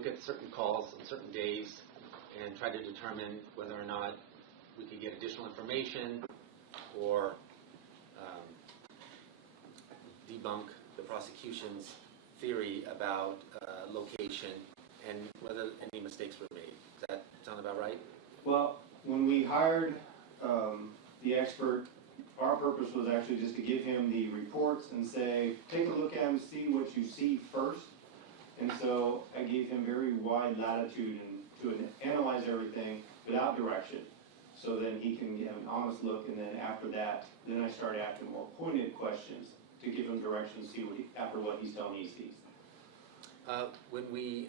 look at certain calls on certain days and try to determine whether or not we could get additional information or debunk the prosecution's theory about location and whether any mistakes were made. Does that sound about right? Well, when we hired the expert, our purpose was actually just to give him the reports and say, take a look at them, see what you see first. And so I gave him very wide latitude to analyze everything without direction. So then he can have an honest look, and then after that, then I start asking more pointed questions to give him direction, see what after what he's telling me he sees. When we,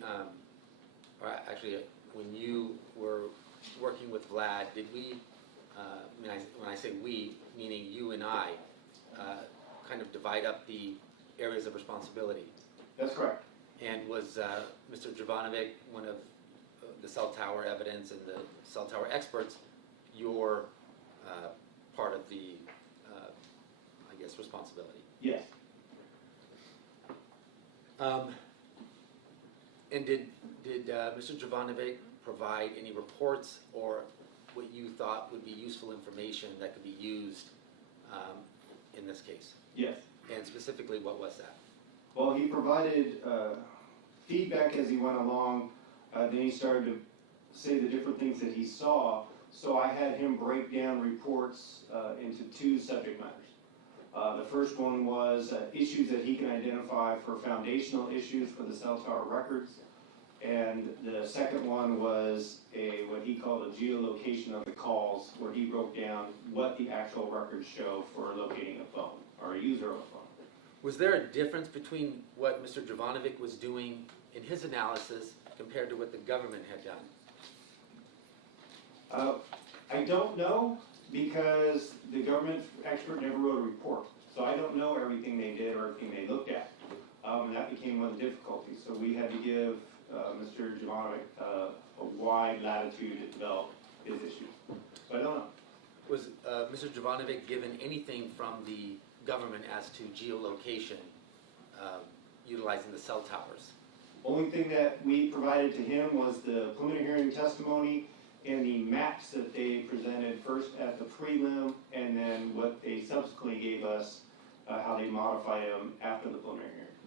or actually, when you were working with Vlad, did we, when I say we, meaning you and I, kind of divide up the areas of responsibility? That's correct. And was Mr. Jovanovic, one of the cell tower evidence and the cell tower experts, your part of the, I guess, responsibility? Yes. And did Mr. Jovanovic provide any reports or what you thought would be useful information that could be used in this case? Yes. And specifically, what was that? Well, he provided feedback as he went along. Then he started to say the different things that he saw. So I had him break down reports into two subject matters. The first one was issues that he can identify for foundational issues for the cell tower records. And the second one was what he called a geolocation of the calls, where he broke down what the actual records show for locating a phone or a user of a phone. Was there a difference between what Mr. Jovanovic was doing in his analysis compared to what the government had done? I don't know, because the government expert never wrote a report. So I don't know everything they did or everything they looked at. And that became one of the difficulties. So we had to give Mr. Jovanovic a wide latitude to develop his issues. So I don't know. Was Mr. Jovanovic given anything from the government as to geolocation utilizing the cell towers? Only thing that we provided to him was the preliminary hearing testimony and the maps that they presented first at the prelim, and then what they subsequently gave us, how they modified them after the preliminary hearing.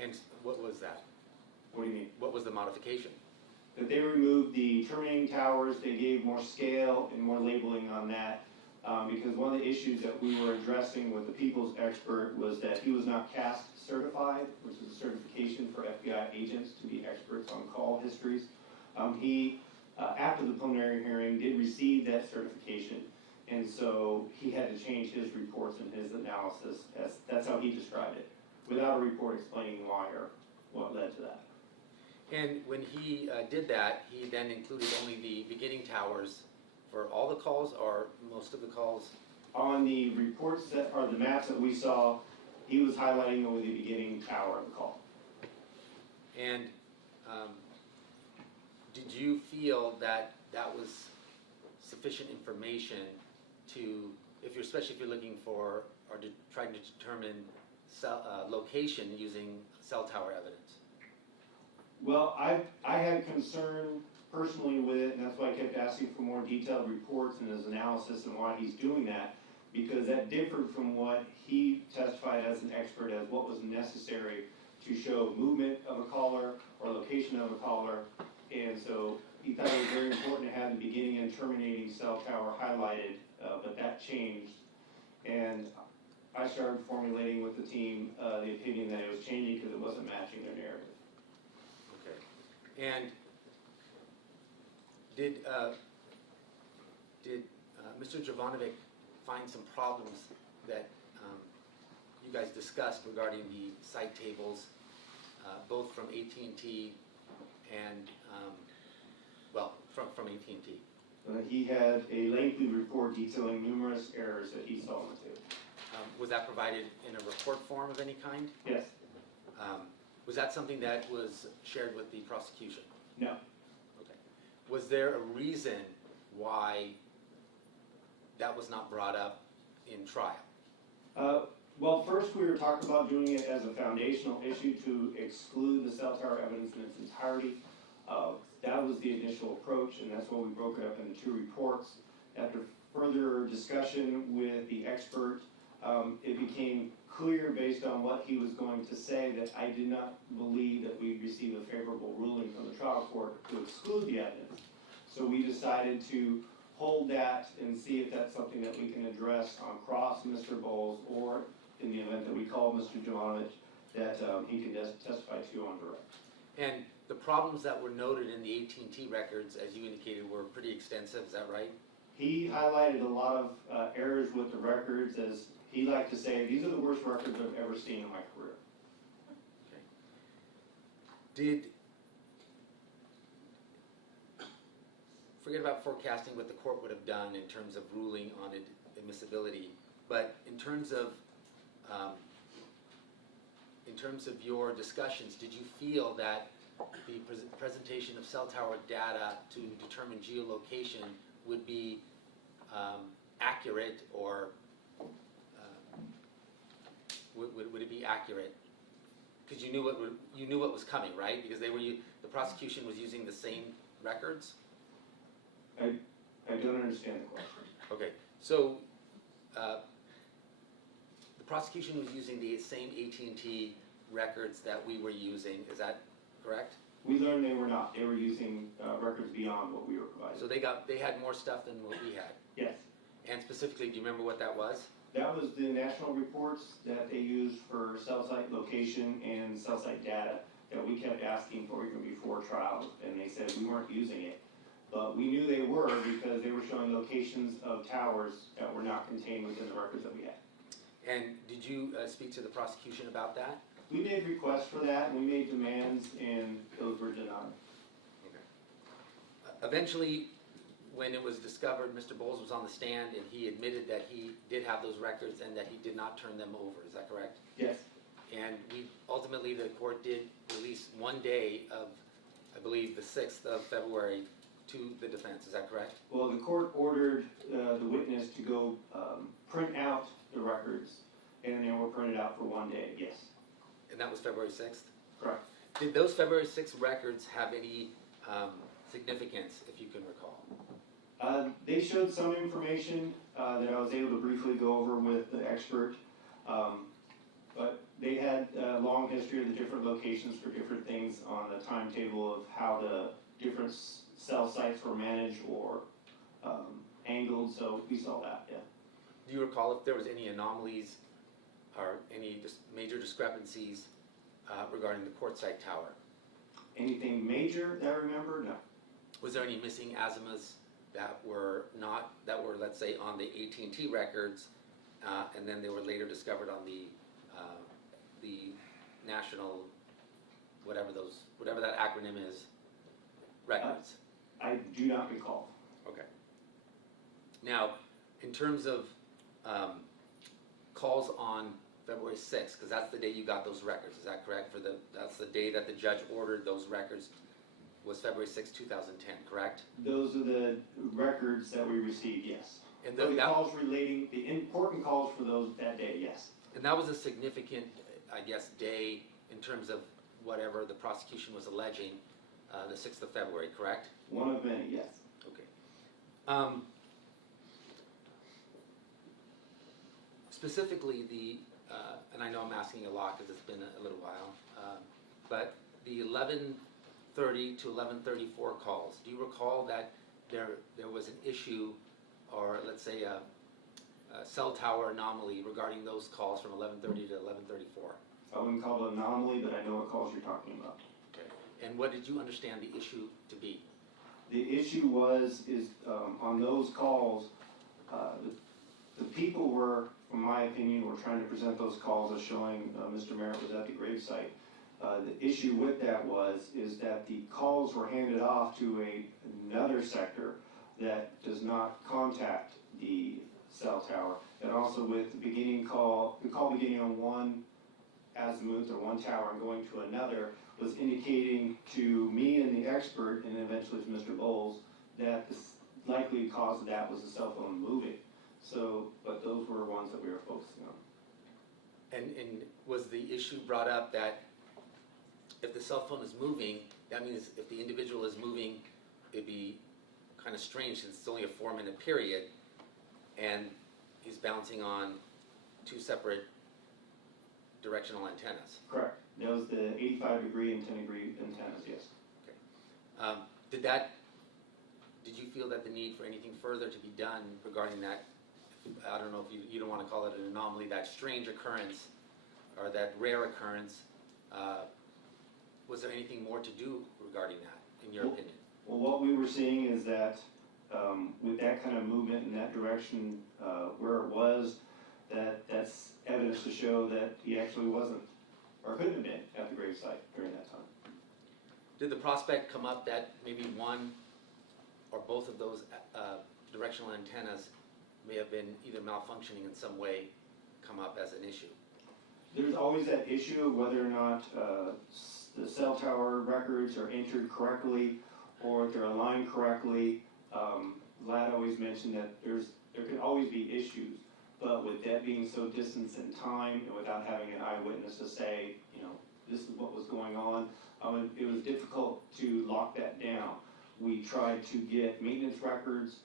And what was that? What do you mean? What was the modification? That they removed the terminating towers, they gave more scale and more labeling on that, because one of the issues that we were addressing with the people's expert was that he was not CAST certified, which is a certification for FBI agents to be experts on call histories. He after the preliminary hearing, did receive that certification, and so he had to change his reports and his analysis. That's how he described it, without a report explaining why or what led to that. And when he did that, he then included only the beginning towers for all the calls or most of the calls? On the reports that are the maps that we saw, he was highlighting only the beginning tower of the call. And did you feel that that was sufficient information to, especially if you're looking for or trying to determine location using cell tower evidence? Well, I had concern personally with it, and that's why I kept asking for more detailed reports and his analysis and why he's doing that, because that differed from what he testified as an expert as what was necessary to show movement of a caller or location of a caller. And so he thought it was very important to have the beginning and terminating cell tower highlighted, but that changed. And I started formulating with the team the opinion that it was changing because it wasn't matching their narrative. Okay. And did Mr. Jovanovic find some problems that you guys discussed regarding the site tables, both from AT&T and, well, from AT&T? He had a lengthy report detailing numerous errors that he saw on the table. Was that provided in a report form of any kind? Yes. Was that something that was shared with the prosecution? No. Okay. Was there a reason why that was not brought up in trial? Well, first we were talking about doing it as a foundational issue to exclude the cell tower evidence in its entirety. That was the initial approach, and that's why we broke it up into two reports. After further discussion with the expert, it became clear based on what he was going to say that I did not believe that we'd receive a favorable ruling from the trial court to exclude the evidence. So we decided to hold that and see if that's something that we can address on cross Mr. Bowles, or in the event that we call Mr. Jovanovich, that he can testify to on direct. And the problems that were noted in the AT&T records, as you indicated, were pretty extensive, is that right? He highlighted a lot of errors with the records, as he liked to say, these are the worst records I've ever seen in my career. Okay. Forget about forecasting what the court would have done in terms of ruling on admissibility, but in terms of your discussions, did you feel that the presentation of cell tower data to determine geolocation would be accurate, or would it be accurate? Because you knew what was coming, right? Because the prosecution was using the same records. I don't understand the question. Okay, so the prosecution was using the same AT&T records that we were using. Is that correct? We learned they were not. They were using records beyond what we were providing. So they had more stuff than what we had. Yes. And specifically, do you remember what that was? That was the national reports that they used for cell site location and cell site data that we kept asking for even before trial, and they said we weren't using it. But we knew they were because they were showing locations of towers that were not contained within the records that we had. And did you speak to the prosecution about that? We made requests for that, and we made demands, and those were denied. Okay. Eventually, when it was discovered, Mr. Bowles was on the stand, and he admitted that he did have those records and that he did not turn them over. Is that correct? Yes. And ultimately, the court did release one day of, I believe, the 6th of February to the defense. Is that correct? Well, the court ordered the witness to go print out the records, and they were printed out for one day, yes. And that was February 6th? Correct. Did those February 6th records have any significance, if you can recall? They showed some information that I was able to briefly go over with the expert, but they had a long history of the different locations for different things on the timetable of how the different cell sites were managed or angled, so we saw that, yeah. Do you recall if there was any anomalies or any major discrepancies regarding the quartzite tower? Anything major that I remember? No. Was there any missing azimuths that were, let's say, on the AT&T records, and then they were later discovered on the national, whatever that acronym is, records? I do not recall. Okay. Now, in terms of calls on February 6th, because that's the day you got those records, is that correct? That's the day that the judge ordered those records, was February 6, 2010, correct? Those are the records that we received, yes. And the calls relating, the important calls for those that day, yes. And that was a significant, I guess, day in terms of whatever the prosecution was alleging, the 6th of February, correct? One of many, yes. Okay. Specifically, and I know I'm asking a lot because it's been a little while, but the 11:30 to 11:34 calls, do you recall that there was an issue, or let's say a cell tower anomaly regarding those calls from 11:30 to 11:34? I wouldn't call it an anomaly, but I know what calls you're talking about. Okay. And what did you understand the issue to be? The issue is on those calls, the people were, from my opinion, were trying to present those calls as showing Mr. Merritt was at the gravesite. The issue with that is that the calls were handed off to another sector that does not contact the cell tower, and also with the call beginning on one azimuth or one tower and going to another was indicating to me and the expert, and eventually to Mr. Bowles, that the likely cause of that was the cell phone moving. So, but those were ones that we were focusing on. And was the issue brought up that if the cell phone is moving, that means if the individual is moving, it'd be kind of strange since it's only a 4-minute period, and he's bouncing on 2 separate directional antennas. Correct. Those the 85-degree and 10-degree antennas, yes. Okay. Did you feel that the need for anything further to be done regarding that? I don't know if you don't want to call it an anomaly, that strange occurrence or that rare occurrence. Was there anything more to do regarding that, in your opinion? Well, what we were seeing is that with that kind of movement in that direction, where it was, that's evidence to show that he actually wasn't, or couldn't have been, at the grave site during that time. Did the prospect come up that maybe one or both of those directional antennas may have been either malfunctioning in some way, come up as an issue? There's always that issue of whether or not the cell tower records are entered correctly or if they're aligned correctly. Vlad always mentioned that there can always be issues, but with that being so distant in time and without having an eyewitness to say, this is what was going on, it was difficult to lock that down. We tried to get maintenance records,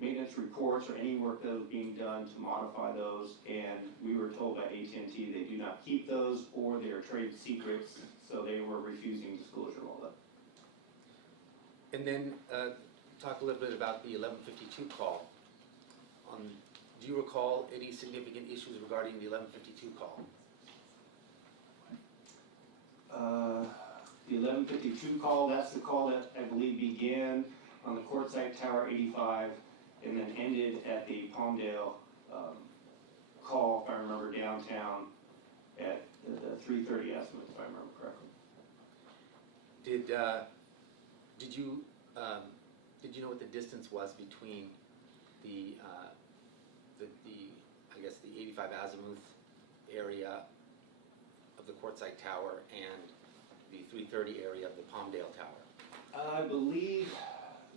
maintenance reports, or any work that was being done to modify those, and we were told by AT&T they do not keep those or they are trade secrets, so they were refusing disclosure of all that. And then talk a little bit about the 1152 call. Do you recall any significant issues regarding the 1152 call? The 1152 call, that's the call that I believe began on the Quartzsite Tower 85 and then ended at the Palmdale call, if I remember, downtown at the 3:30 estimate, if I remember correctly. Did you know what the distance was between the I guess the 85 azimuth area of the Quartzsite Tower and the 330 area of the Palmdale Tower? I believe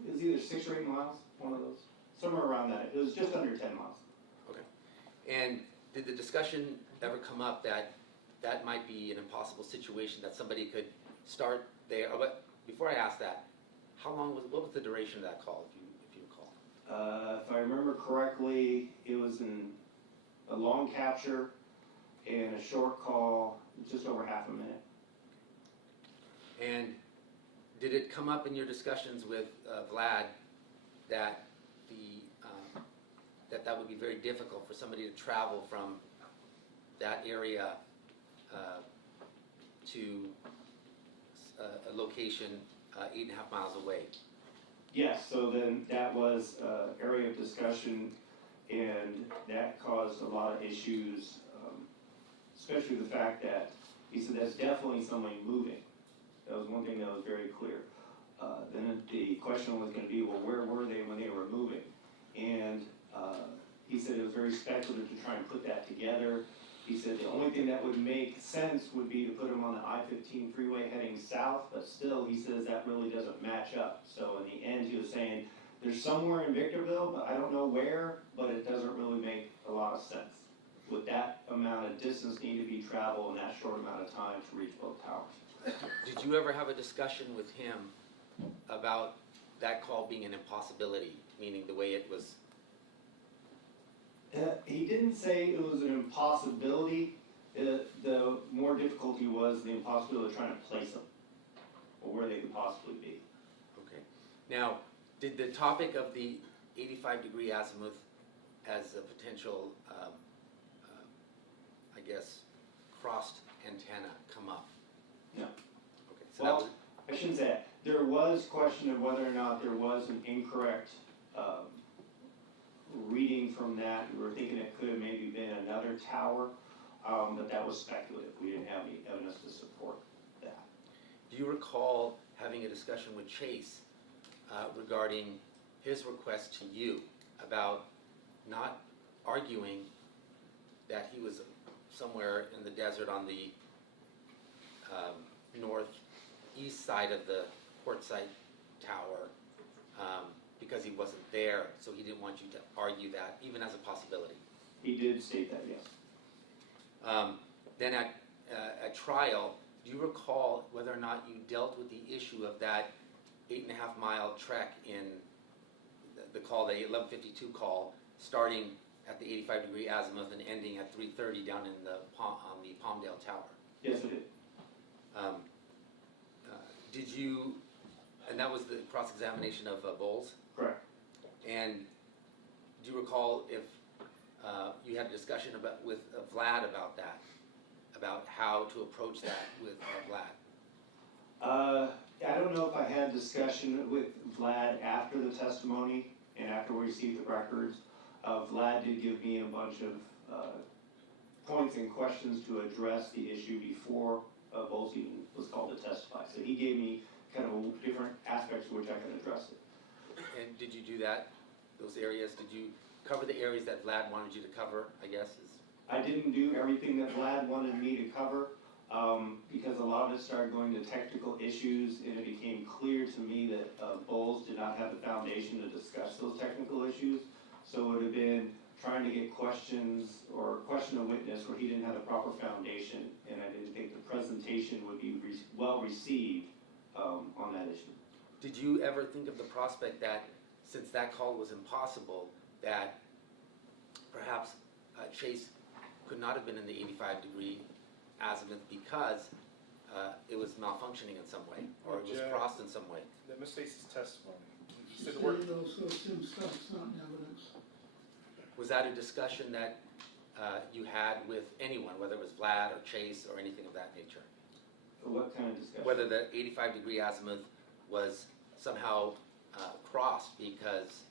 it was either 6 or 8 miles, one of those, somewhere around that. It was just under 10 miles. Okay. And did the discussion ever come up that that might be an impossible situation, that somebody could start there? But before I ask that, what was the duration of that call, if you recall? If I remember correctly, it was a long capture and a short call, just over half a minute. And did it come up in your discussions with Vlad that that would be very difficult for somebody to travel from that area to a location 8.5 miles away? Yes, so then that was area of discussion, and that caused a lot of issues, especially the fact that he said that's definitely somebody moving. That was one thing that was very clear. Then the question was going to be, well, where were they when they were moving? And he said it was very speculative to try and put that together. He said the only thing that would make sense would be to put them on the I-15 freeway heading south, but still, he says that really doesn't match up. So in the end, he was saying, there's somewhere in Victorville, but I don't know where, but it doesn't really make a lot of sense. Would that amount of distance need to be traveled in that short amount of time to reach both towers? Did you ever have a discussion with him about that call being an impossibility, meaning the way it was? He didn't say it was an impossibility. The more difficulty was the impossibility of trying to place them, or where they could possibly be. Okay. Now, did the topic of the 85-degree azimuth as a potential, I guess, crossed antenna come up? No. Okay. So Well, I shouldn't say that. There was question of whether or not there was an incorrect reading from that. We were thinking it could have maybe been another tower, but that was speculative. We didn't have any evidence to support that. do you recall having a discussion with Chase regarding his request to you about not arguing that he was somewhere in the desert on the northeast side of the Quartzsite Tower because he wasn't there, so he didn't want you to argue that, even as a possibility? He did state that, yes. Then at trial, do you recall whether or not you dealt with the issue of that 8.5-mile trek in the call, the 1152 call, starting at the 85-degree azimuth and ending at 3:30 down in on the Palmdale Tower? Yes, I did. Did you, and that was the cross-examination of Bowles? Correct. And do you recall if you had a discussion with Vlad about that, about how to approach that with Vlad? I don't know if I had discussion with Vlad after the testimony and after we received the records. Vlad did give me a bunch of points and questions to address the issue before Bowles even was called to testify. So he gave me kind of different aspects to which I could address it. And did you do that, those areas? Did you cover the areas that Vlad wanted you to cover, I guess? I didn't do everything that Vlad wanted me to cover because a lot of it started going to technical issues, and it became clear to me that Bowles did not have the foundation to discuss those technical issues. So it would have been trying to get questions or question a witness where he didn't have the proper foundation, and I didn't think the presentation would be well received on that issue. Did you ever think of the prospect that, since that call was impossible, that perhaps Chase could not have been in the 85-degree azimuth because it was malfunctioning in some way, or it was crossed in some way? That misstates his testimony. He said the He word. also assumed stuff's not in evidence. Was that a discussion that you had with anyone, whether it was Vlad or Chase or anything of that nature? What kind of discussion? Whether the 85-degree azimuth was somehow crossed because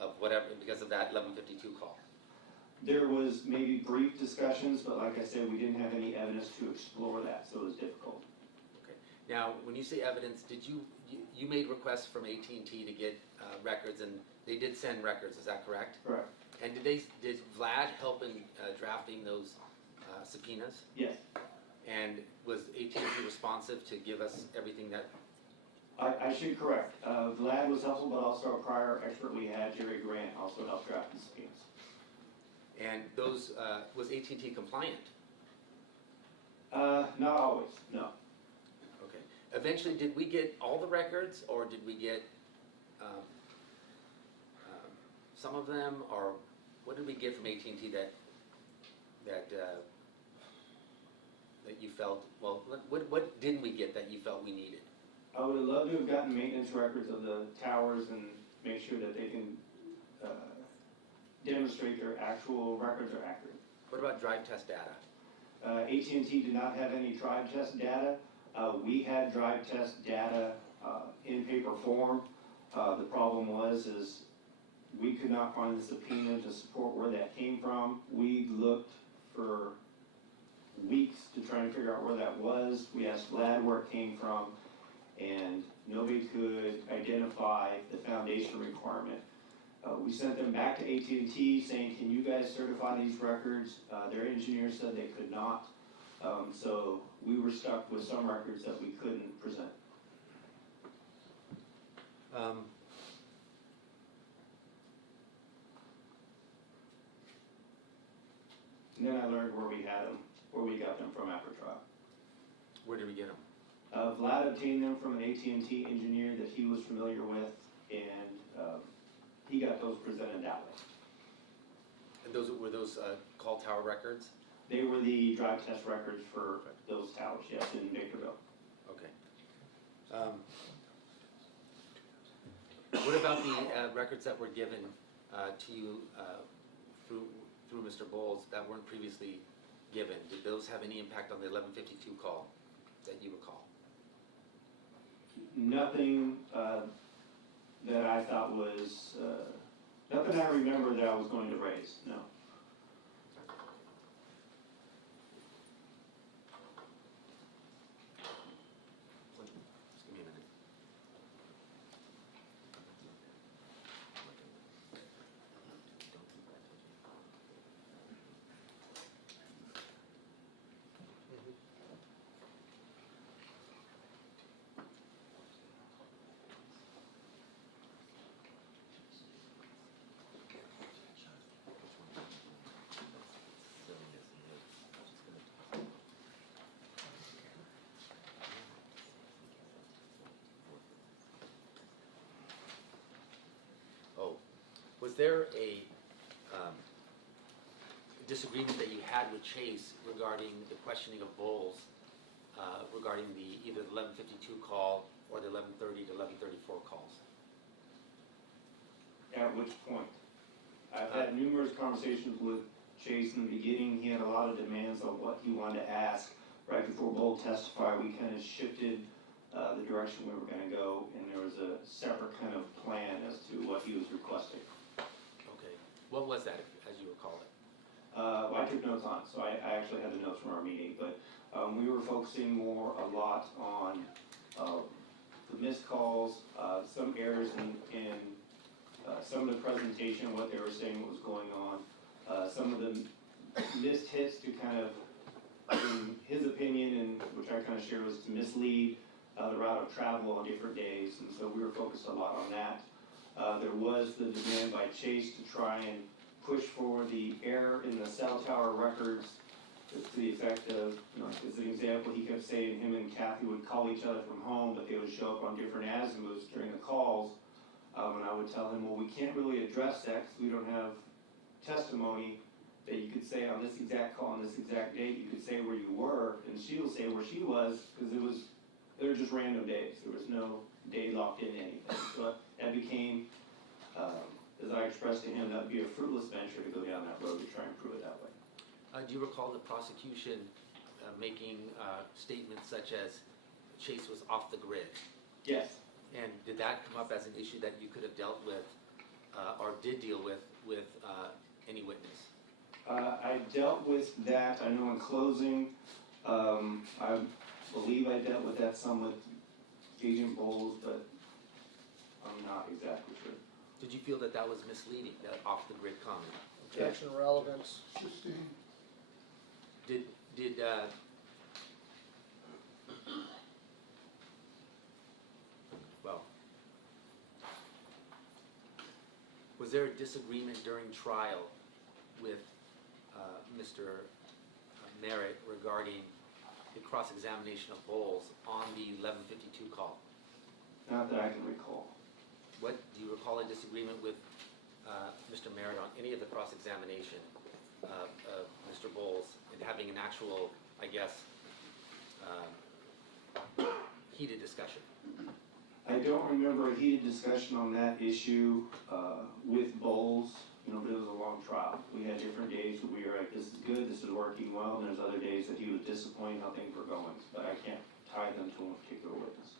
of that 1152 call? There was maybe brief discussions, but like I said, we didn't have any evidence to explore that, so it was difficult. Okay. Now, when you say evidence, did you made requests from AT&T to get records, and they did send records? Is that correct? Correct. And did Vlad help in drafting those subpoenas? Yes. And was AT&T responsive to give us everything that? I should correct. Vlad was helpful, but also a prior expert we had, Jerry Grant, also helped draft the subpoenas. And those, was AT&T compliant? Not always, no. Okay. Eventually, did we get all the records, or did we get some of them, or what did we get from AT&T that you felt, well, what didn't we get that you felt we needed? I would have loved to have gotten maintenance records of the towers and make sure that they can demonstrate their actual records are accurate. What about drive test data? AT&T did not have any drive test data. We had drive test data in paper form. The problem was we could not find the subpoena to support where that came from. We looked for weeks to try and figure out where that was. We asked Vlad where it came from, and nobody could identify the foundation requirement. We sent them back to AT&T saying, can you guys certify these records? Their engineers said they could not. So we were stuck with some records that we couldn't present. And then I learned where we had them, where we got them from after trial. Where did we get them? Vlad obtained them from an AT&T engineer that he was familiar with, and he got those presented that way. And were those call tower records? They were the drive test records for those towers, yes, in Victorville. Okay. What about the records that were given to you through Mr. Bowles that weren't previously given? Did those have any impact on the 1152 call that you recall? Nothing that I thought was, nothing I remember that I was going to raise, no. Just give me a minute. Was there a disagreement that you had with Chase regarding the questioning of Bowles, regarding either the 11:52 call or the 11:30 to 11:34 calls? At which point? I've had numerous conversations with Chase in the beginning. He had a lot of demands on what he wanted to ask. Right before Bolt testified, we kind of shifted the direction we were going to go, and there was a separate kind of plan as to what he was requesting. Okay. What was that, as you recall it? Well, I took notes on it, so I actually had the notes from our meeting, but we were focusing a lot on the missed calls, some errors in some of the presentation, what they were saying, what was going on, some of the missed hits to kind of, in his opinion, and which I kind of shared, was to mislead the route of travel on different days, and so we were focused a lot on that. There was the demand by Chase to try and push for the error in the cell tower records to the effect of, as an example, he kept saying him and Kathy would call each other from home, but they would show up on different azimuths during the calls. And I would tell him, well, we can't really address that because we don't have testimony that you could say on this exact call, on this exact date, you could say where you were, and she will say where she was, because they were just random days. There was no day locked in anything. So that became, as I expressed to him, that would be a fruitless venture to go down that road to try and prove it that way. Do you recall the prosecution making statements such as Chase was off the grid? Yes. And did that come up as an issue that you could have dealt with or did deal with any witness? I dealt with that. I know in closing, I believe I dealt with that some with Agent Bowles, but I'm not exactly sure. Did you feel that that was misleading, that off-the-grid comment? Objection, relevance. Sustained. Was there a disagreement during trial with Mr. Merritt regarding the cross-examination of Bowles on the 11:52 call? Not that I can recall. Do you recall a disagreement with Mr. Merritt on any of the cross-examination of Mr. Bowles and having an actual, I guess, heated discussion? I don't remember a heated discussion on that issue with Bowles, but it was a long trial. We had different days where we were like, this is good, this is working well, and there's other days that he was disappointed how things were going, but I can't tie them to one particular witness.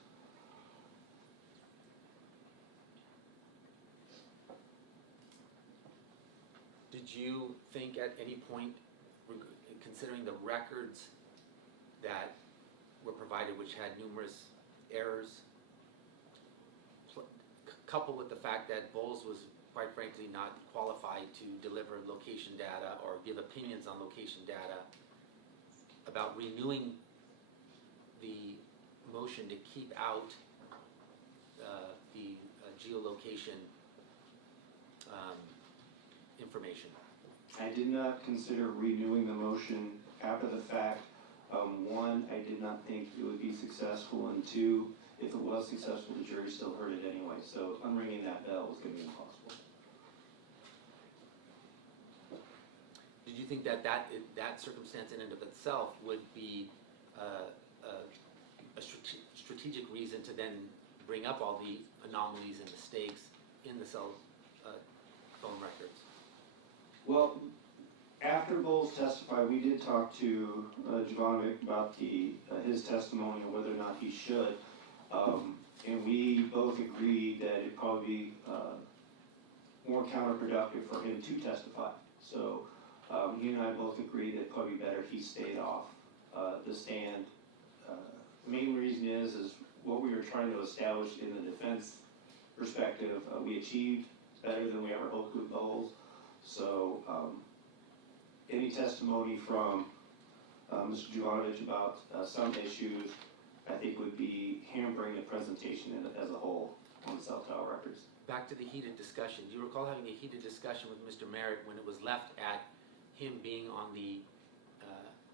Did you think at any point, considering the records that were provided, which had numerous errors, coupled with the fact that Bowles was, quite frankly, not qualified to deliver location data or give opinions on location data, about renewing the motion to keep out the geolocation information? I did not consider renewing the motion after the fact. One, I did not think it would be successful, and two, if it was successful, the jury still heard it anyway, so unringing that bell was going to be impossible. Did you think that circumstance in and of itself would be a strategic reason to then bring up all the anomalies and mistakes in the cell phone records? Well, after Bowles testified, we did talk to Jovanovic about his testimony and whether or not he should. And we both agreed that it'd probably be more counterproductive for him to testify. So he and I both agreed that it'd probably be better if he stayed off the stand. The main reason is what we were trying to establish in the defense perspective, we achieved better than we ever hoped with Bowles. So any testimony from Mr. Jovanovic about some issues, I think would be hampering the presentation as a whole on the cell tower records. Back to the heated discussion. Do you recall having a heated discussion with Mr. Merritt when it was left at him being on the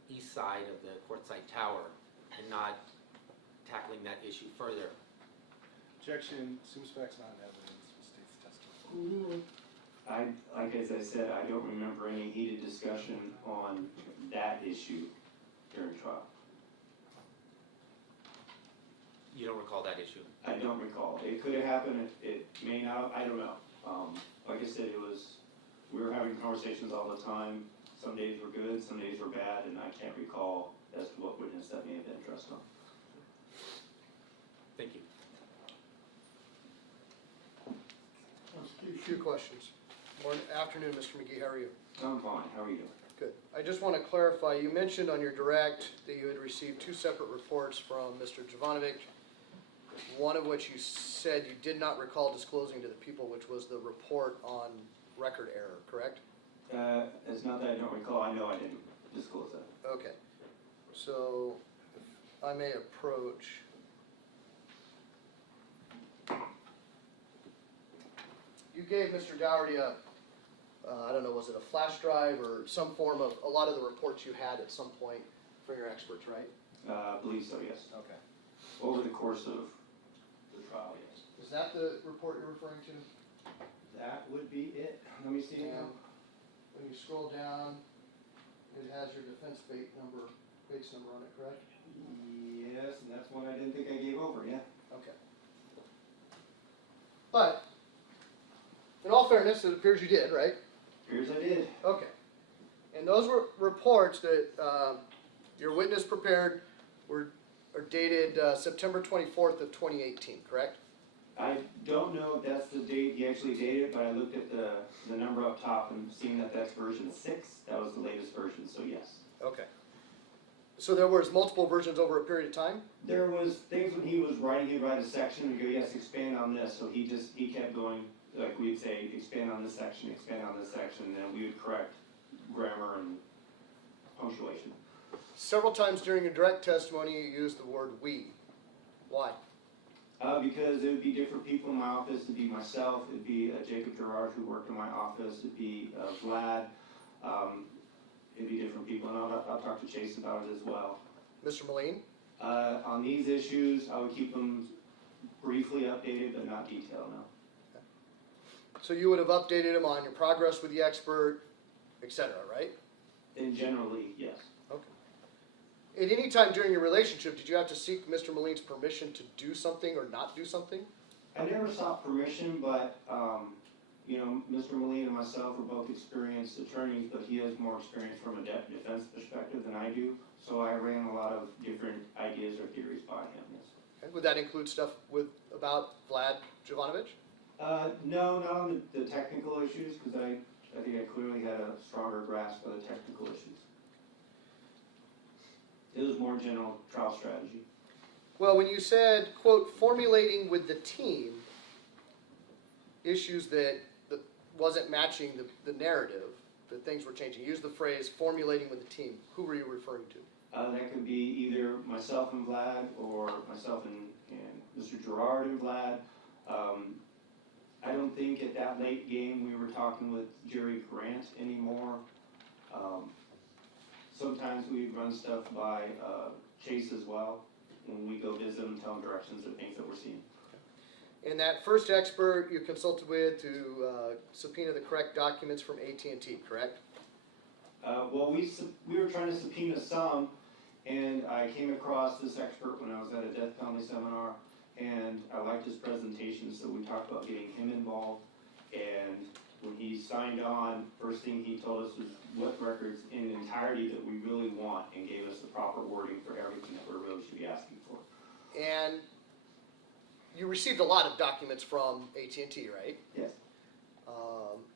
east side of the courtside tower and not tackling that issue further? Objection, assumes facts not in evidence, states testimony. as I said, I don't remember any heated discussion on that issue during trial. You don't recall that issue? I don't recall. It could have happened, it may not, I don't know. Like I said, we were having conversations all the time. Some days were good, some days were bad, and I can't recall as to what witness that may have been addressed on. Thank you. A few questions. Morning, afternoon, Mr. McGee, how are you? I'm fine, how are you doing? Good. I just want to clarify, you mentioned on your direct that you had received two separate reports from Mr. Jovanovic, one of which you said you did not recall disclosing to the people, which was the report on record error, correct? It's not that I don't recall, I know I didn't disclose that. Okay. So, if I may approach. You gave Mr. Dougherty I don't know, was it a flash drive or some form of, a lot of the reports you had at some point for your experts, right? I believe so, yes. Okay. Over the course of the trial, yes. Is that the report you're referring to? That would be it. Let me see. And when you scroll down, it has your defense base number on it, correct? Yes, and that's one I didn't think I gave over, yeah. Okay. But, in all fairness, it appears you did, right? Here's I did. Okay. And those were reports that your witness prepared are dated September 24th of 2018, correct? I don't know if that's the date he actually dated, but I looked at the number up top and seeing that that's version 6, that was the latest version, so yes. Okay. So there was multiple versions over a period of time? There was things when he was writing, he'd write a section and go, yes, expand on this, so he kept going, like we'd say, expand on this section, and then we would correct grammar and punctuation. Several times during your direct testimony, you used the word "we." Why? Because it would be different people in my office. It'd be myself. It'd be Jacob Gerard, who worked in my office. It'd be Vlad. It'd be different people, and I'll talk to Chase about it as well. Mr. Moline? On these issues, I would keep them briefly updated, but not detailed, no. So you would have updated him on your progress with the expert, etc., right? And generally, yes. Okay. At any time during your relationship, did you have to seek Mr. Moline's permission to do something or not do something? I never sought permission, but, Mr. Moline and myself are both experienced attorneys, but he has more experience from a defense perspective than I do. So I ran a lot of different ideas or theories by him, yes. Okay. Would that include stuff about Vlad Jovanovic? No, not on the technical issues, because I think I clearly had a stronger grasp of the technical issues. It was more general trial strategy. Well, when you said, quote, formulating with the team issues that wasn't matching the narrative, that things were changing, use the phrase formulating with the team. Who were you referring to? That could be either myself and Vlad, or myself and Mr. Gerard and Vlad. I don't think at that late game we were talking with Jerry Grant anymore. Sometimes we'd run stuff by Chase as well when we go visit him, tell him directions of things that we're seeing. And that first expert you consulted with to subpoena the correct documents from AT&T, correct? Well, we were trying to subpoena some, and I came across this expert when I was at a death penalty seminar, and I liked his presentation, so we talked about getting him involved. And when he signed on, first thing he told us was what records in entirety that we really want, and gave us the proper wording for everything that we really should be asking for. And you received a lot of documents from AT&T, right? Yes.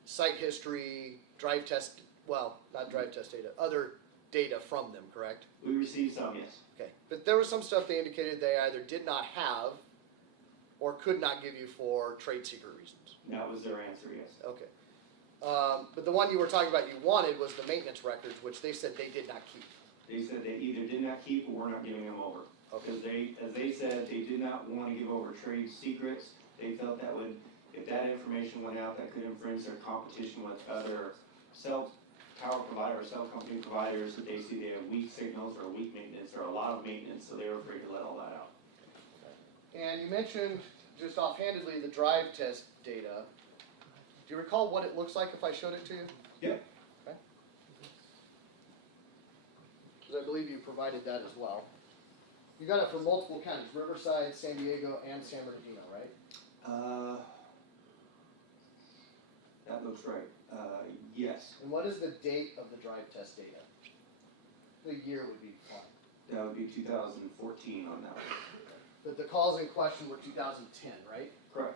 Site history, drive test, well, not drive test data, other data from them, correct? We received some, yes. Okay, but there was some stuff they indicated they either did not have or could not give you for trade secret reasons. That was their answer, yes. Okay. But the one you were talking about you wanted was the maintenance records, which they said they did not keep. They said they either did not keep or we're not giving them over. Okay. Because as they said, they did not want to give over trade secrets. They felt that would, if that information went out, that could infringe their competition with other cell tower providers, cell company providers, that they see they have weak signals or weak maintenance or a lot of maintenance, so they were afraid to let all that out. And you mentioned, just offhandedly, the drive test data. Do you recall what it looks like if I showed it to you? Yep. Okay. Because I believe you provided that as well. You got it for multiple counties, Riverside, San Diego, and San Bernardino, right? That looks right. Yes, And what is the date of the drive test data? The year would be fine. that would be 2014 on that one. But the calls in question were 2010, right? Correct.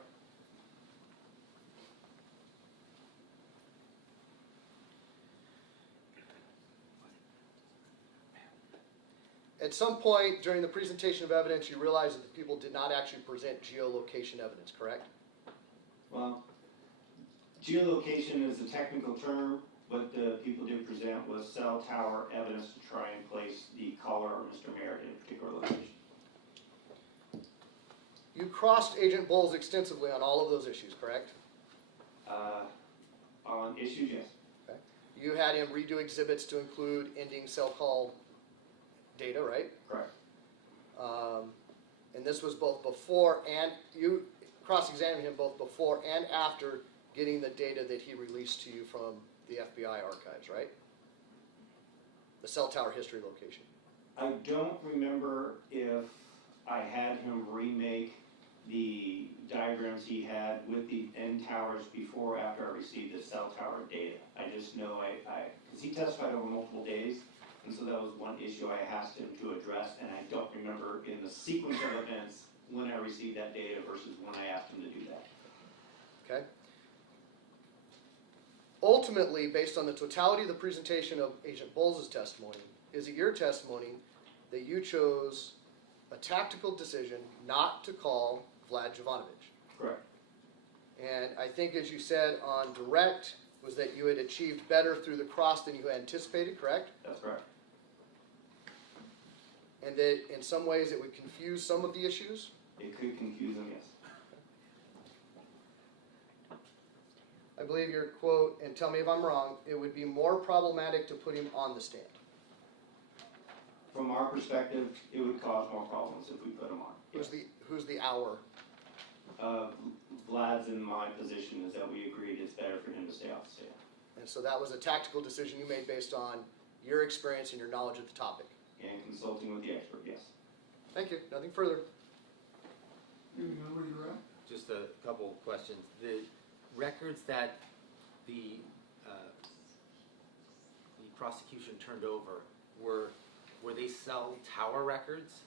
At some point during the presentation of evidence, you realized that the people did not actually present geolocation evidence, correct? Well, geolocation is a technical term. What the people did present was cell tower evidence to try and place the caller or Mr. Merritt in a particular location. You crossed Agent Bowles extensively on all of those issues, correct? On issues, yes. Okay. You had him redo exhibits to include ending cell call data, right? Correct. And this was both before and, you cross-examined him both before and after getting the data that he released to you from the FBI archives, right? The cell tower history location. I don't remember if I had him remake the diagrams he had with the end towers before or after I received the cell tower data. I just know because he testified over multiple days, and so that was one issue I asked him to address, and I don't remember in the sequence of events when I received that data versus when I asked him to do that. Okay. Ultimately, based on the totality of the presentation of Agent Bowles' testimony, is it your testimony that you chose a tactical decision not to call Vlad Jovanovic? Correct. And I think, as you said on direct, was that you had achieved better through the cross than you had anticipated, correct? That's correct. And that in some ways it would confuse some of the issues? It could confuse him, yes. I believe your quote, and tell me if I'm wrong, it would be more problematic to put him on the stand. From our perspective, it would cause more problems if we put him on. Who's the our? Vlad's in my position is that we agreed it's better for him to stay off the stand. And so that was a tactical decision you made based on your experience and your knowledge of the topic. And consulting with the expert, yes. Thank you. Nothing further. You know where you're at? Just a couple questions. The records that the prosecution turned over, were they cell tower records?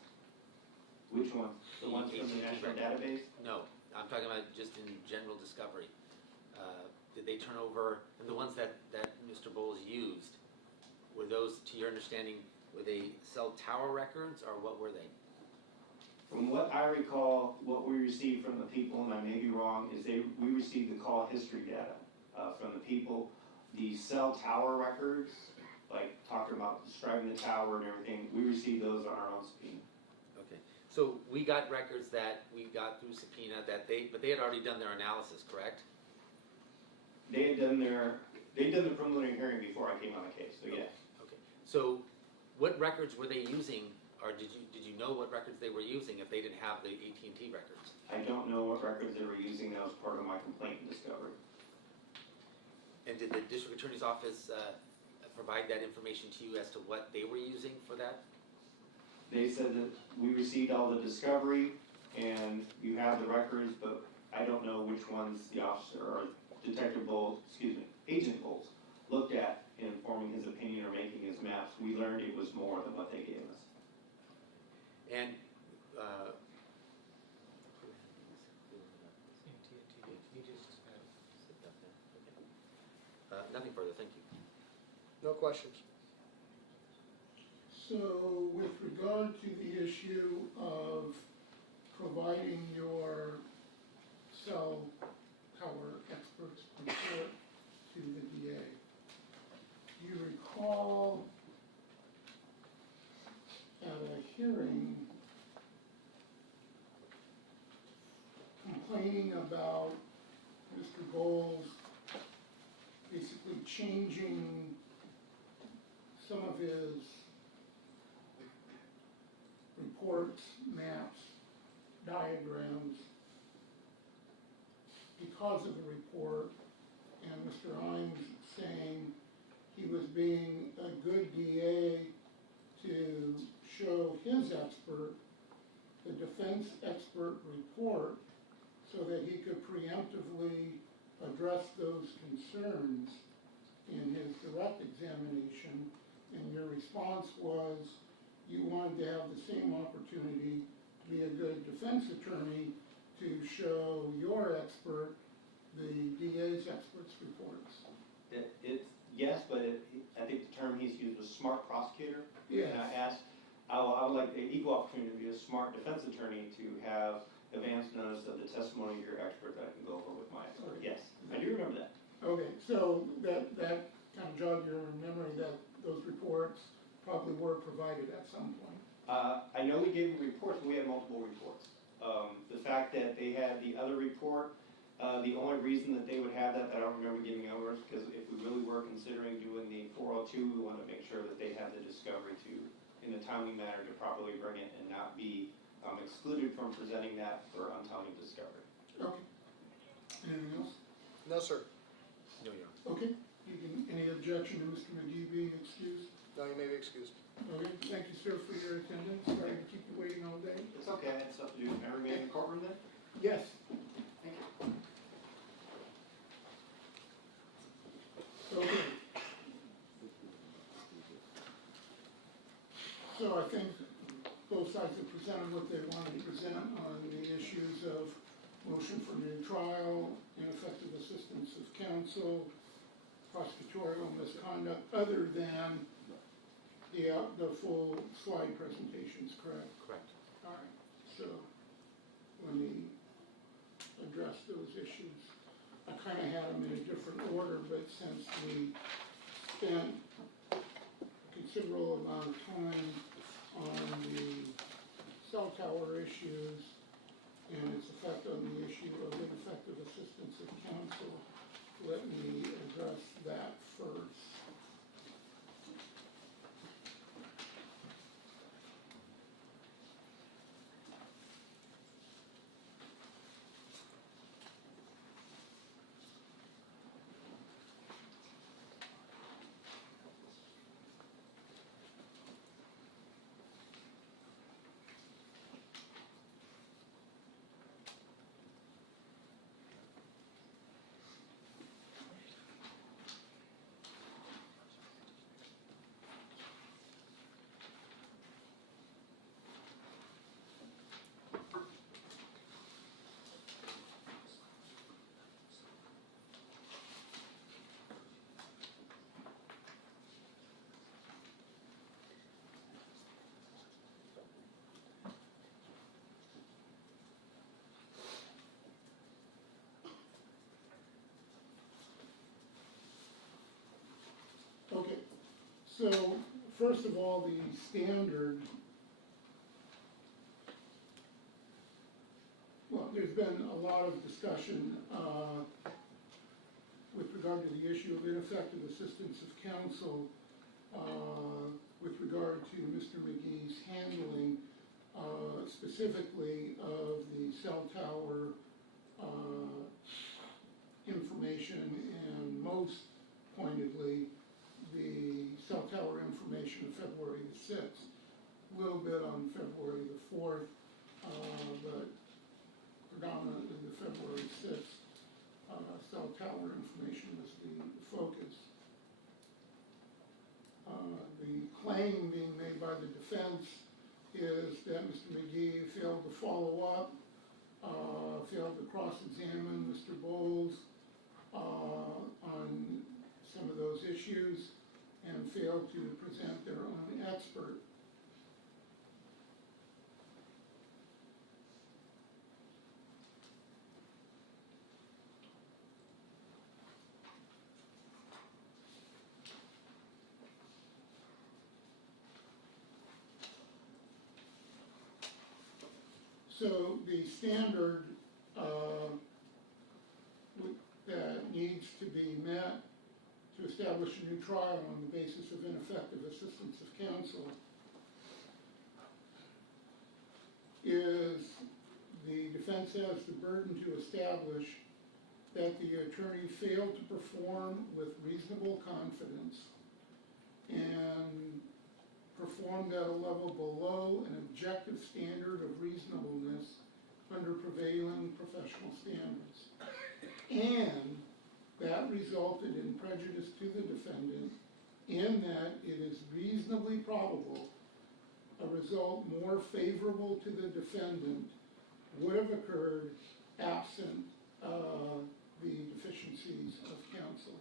Which ones? The ones from the AT&T national record. database? No, I'm talking about just in general discovery. Did they turn over, and the ones that Mr. Bowles used, were those, to your understanding, were they cell tower records, or what were they? From what I recall, what we received from the people, and I may be wrong, is we received the call history data from the people. The cell tower records, like talking about describing the tower and everything, we received those on our own subpoena. Okay, so we got records that we got through subpoena but they had already done their analysis, correct? They'd done the preliminary hearing before I came on the case, so yeah. Okay, so what records were they using, or did you know what records they were using if they didn't have the AT&T records? I don't know what records they were using, that was part of my complaint and discovery. And did the district attorney's office provide that information to you as to what they were using for that? They said that we received all the discovery and you have the records, but I don't know which ones the officer or Agent Bowles looked at in forming his opinion or making his maps. We learned it was more than what they gave us. And nothing further, thank you. No questions. So with regard to the issue of providing your cell tower expert's report to the DA, do you recall at a hearing complaining about Mr. Bowles basically changing some of his reports, maps, diagrams because of the report and Mr. Imes saying he was being a good DA to show his expert, the defense expert report, so that he could preemptively address those concerns in his direct examination, and your response was you wanted to have the same opportunity to be a good defense attorney to show your expert the DA's expert's reports. Yes, but I think the term he's used was smart prosecutor. Yes. And I asked, I would like the equal opportunity to be a smart defense attorney to have advance notice of the testimony of your expert that I can go over with my expert. Okay. Yes, I do remember that. Okay, so that kind of jogged your memory that those reports probably were provided at some point. I know we gave them reports, but we had multiple reports. The fact that they had the other report, the only reason that they would have that I don't remember giving over is because if we really were considering doing the 402, we wanted to make sure that they had the discovery to, in a timely manner, to properly bring it and not be excluded from presenting that for untimely discovery. Okay. Anything else? No, sir. No, Your Honor. Okay, any objection to Mr. McGee being excused? No, you may be excused. Okay, thank you, sir, for your attendance. Sorry to keep you waiting all day. It's okay, I had stuff to do. Can I remain in the courtroom then? Yes. Thank you. Okay. So I think both sides have presented what they wanted to present on the issues of motion for new trial, ineffective assistance of counsel, prosecutorial misconduct, other than the full slide presentations, correct? Correct. All right, so let me address those issues. I kind of had them in a different order, but since we spent a considerable amount of time on the cell tower issues and its effect on the issue of ineffective assistance of counsel, let me address that first. Okay, so first of all, the standard, well, there's been a lot of discussion with regard to the issue of ineffective assistance of counsel with regard to Mr. McGee's handling specifically of the cell tower information and most pointedly the cell tower information of February the 6th, a little bit on February the 4th, but predominantly the February 6th cell tower information was the focus. The claim being made by the defense is that Mr. McGee failed to follow up, failed to cross-examine Mr. Bowles on some of those issues, and failed to present their own expert. So the standard that needs to be met to establish a new trial on the basis of ineffective assistance of counsel is the defense has the burden to establish that the attorney failed to perform with reasonable confidence and performed at a level below an objective standard of reasonableness under prevailing professional standards. And that resulted in prejudice to the defendant in that it is reasonably probable a result more favorable to the defendant would have occurred absent the deficiencies of counsel.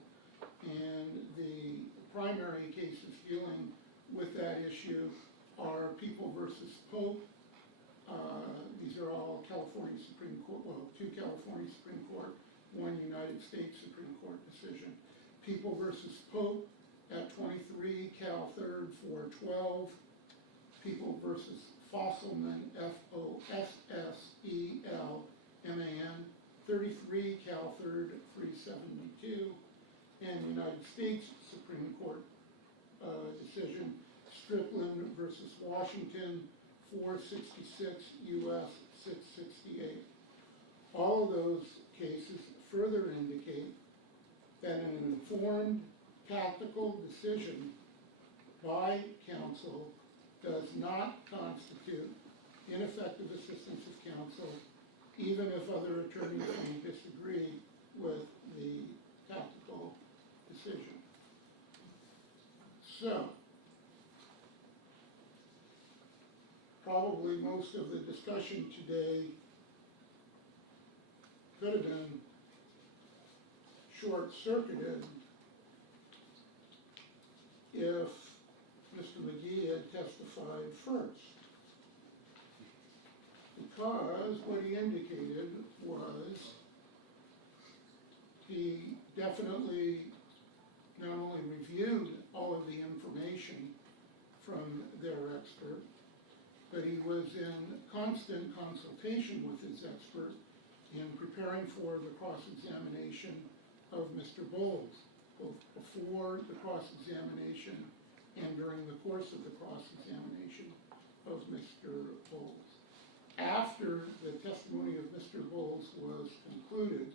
And the primary cases dealing with that issue are People versus Pope. These are all California Supreme Court, well, 2 California Supreme Court, 1 United States Supreme Court decision. People versus Pope at 23 Cal 3rd 412. People versus Fosselman, Fosselman, 33 Cal 3rd 372. And United States Supreme Court decision, Strickland versus Washington, 466 U.S. 668. All of those cases further indicate that an informed tactical decision by counsel does not constitute ineffective assistance of counsel, even if other attorneys may disagree with the tactical decision. So, probably most of the discussion today could have been short-circuited if Mr. McGee had testified first. Because what he indicated was he definitely not only reviewed all of the information from their expert, but he was in constant consultation with his expert in preparing for the cross-examination of Mr. Bowles, both before the cross-examination and during the course of the cross-examination of Mr. Bowles. After the testimony of Mr. Bowles was concluded,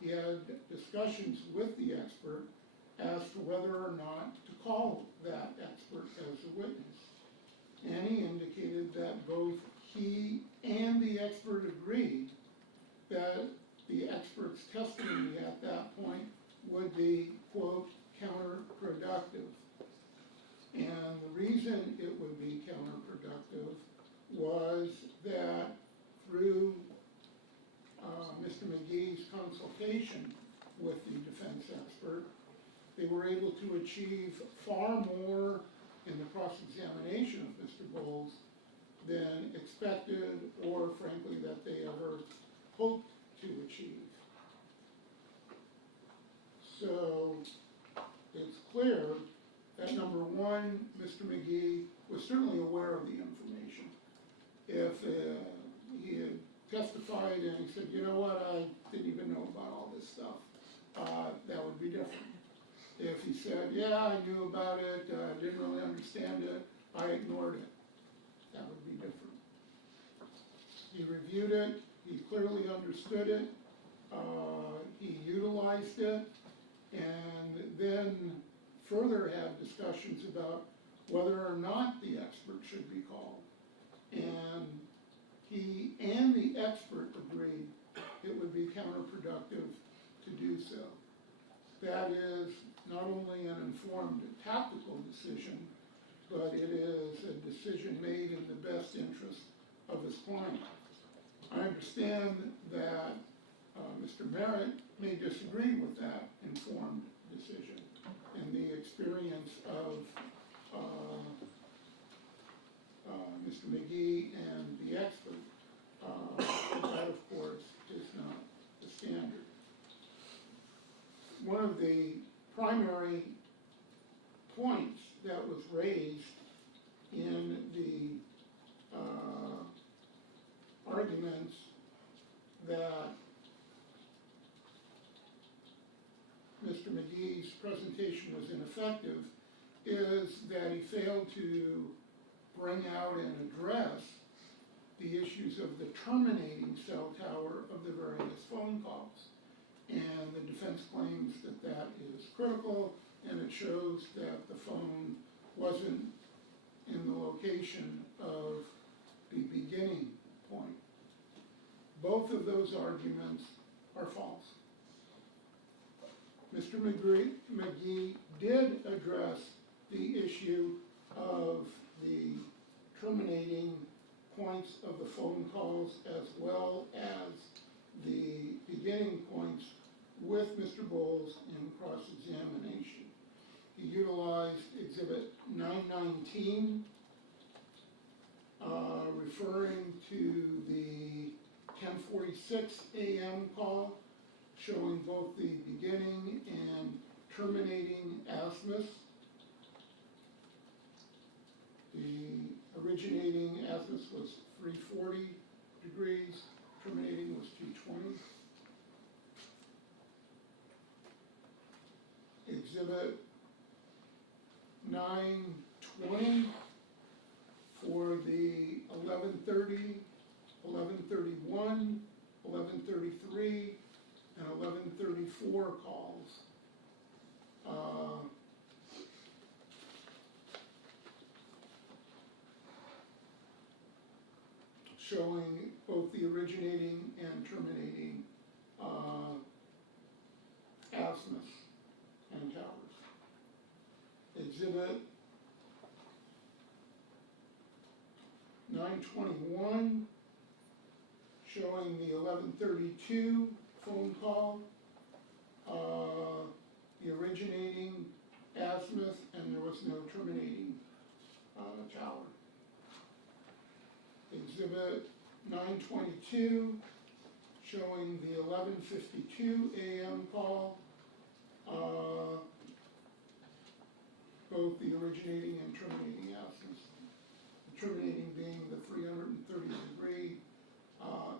he had discussions with the expert as to whether or not to call that expert as a witness. And he indicated that both he and the expert agreed that the expert's testimony at that point would be, quote, counterproductive. And the reason it would be counterproductive was that through Mr. McGee's consultation with the defense expert, they were able to achieve far more in the cross-examination of Mr. Bowles than expected or, frankly, that they ever hoped to achieve. So it's clear that, number one, Mr. McGee was certainly aware of the information. If he had testified and he said, you know what, I didn't even know about all this stuff, that would be different. If he said, yeah, I knew about it, didn't really understand it, I ignored it, that would be different. He reviewed it, he clearly understood it, he utilized it, and then further had discussions about whether or not the expert should be called. And he and the expert agreed it would be counterproductive to do so. That is not only an informed tactical decision, but it is a decision made in the best interest of his client. I understand that Mr. Merritt may disagree with that informed decision, and the experience of Mr. McGee and the expert, that of course is not the standard. One of the primary points that was raised in the arguments that Mr. McGee's presentation was ineffective is that he failed to bring out and address the issues of the terminating cell tower of the various phone calls. and the defense claims that that is critical, and it shows that the phone wasn't in the location of the beginning point. Both of those arguments are false. Mr. McGee did address the issue of the terminating points of the phone calls as well as the beginning points with Mr. Bowles in cross-examination. He utilized Exhibit 919, referring to the 10:46 a.m. call, showing both the beginning and terminating azimuths. The originating azimuth was 340 degrees, terminating was 220. Exhibit 920 for the 11:30, 11:31, 11:33, and 11:34 calls. Showing both the originating and terminating azimuths and towers. Exhibit 921, showing the 11:32 phone call, the originating azimuth, and there was no terminating tower. Exhibit 922, showing the 11:52 a.m. call, both the originating and terminating azimuths. The terminating being the 330 degree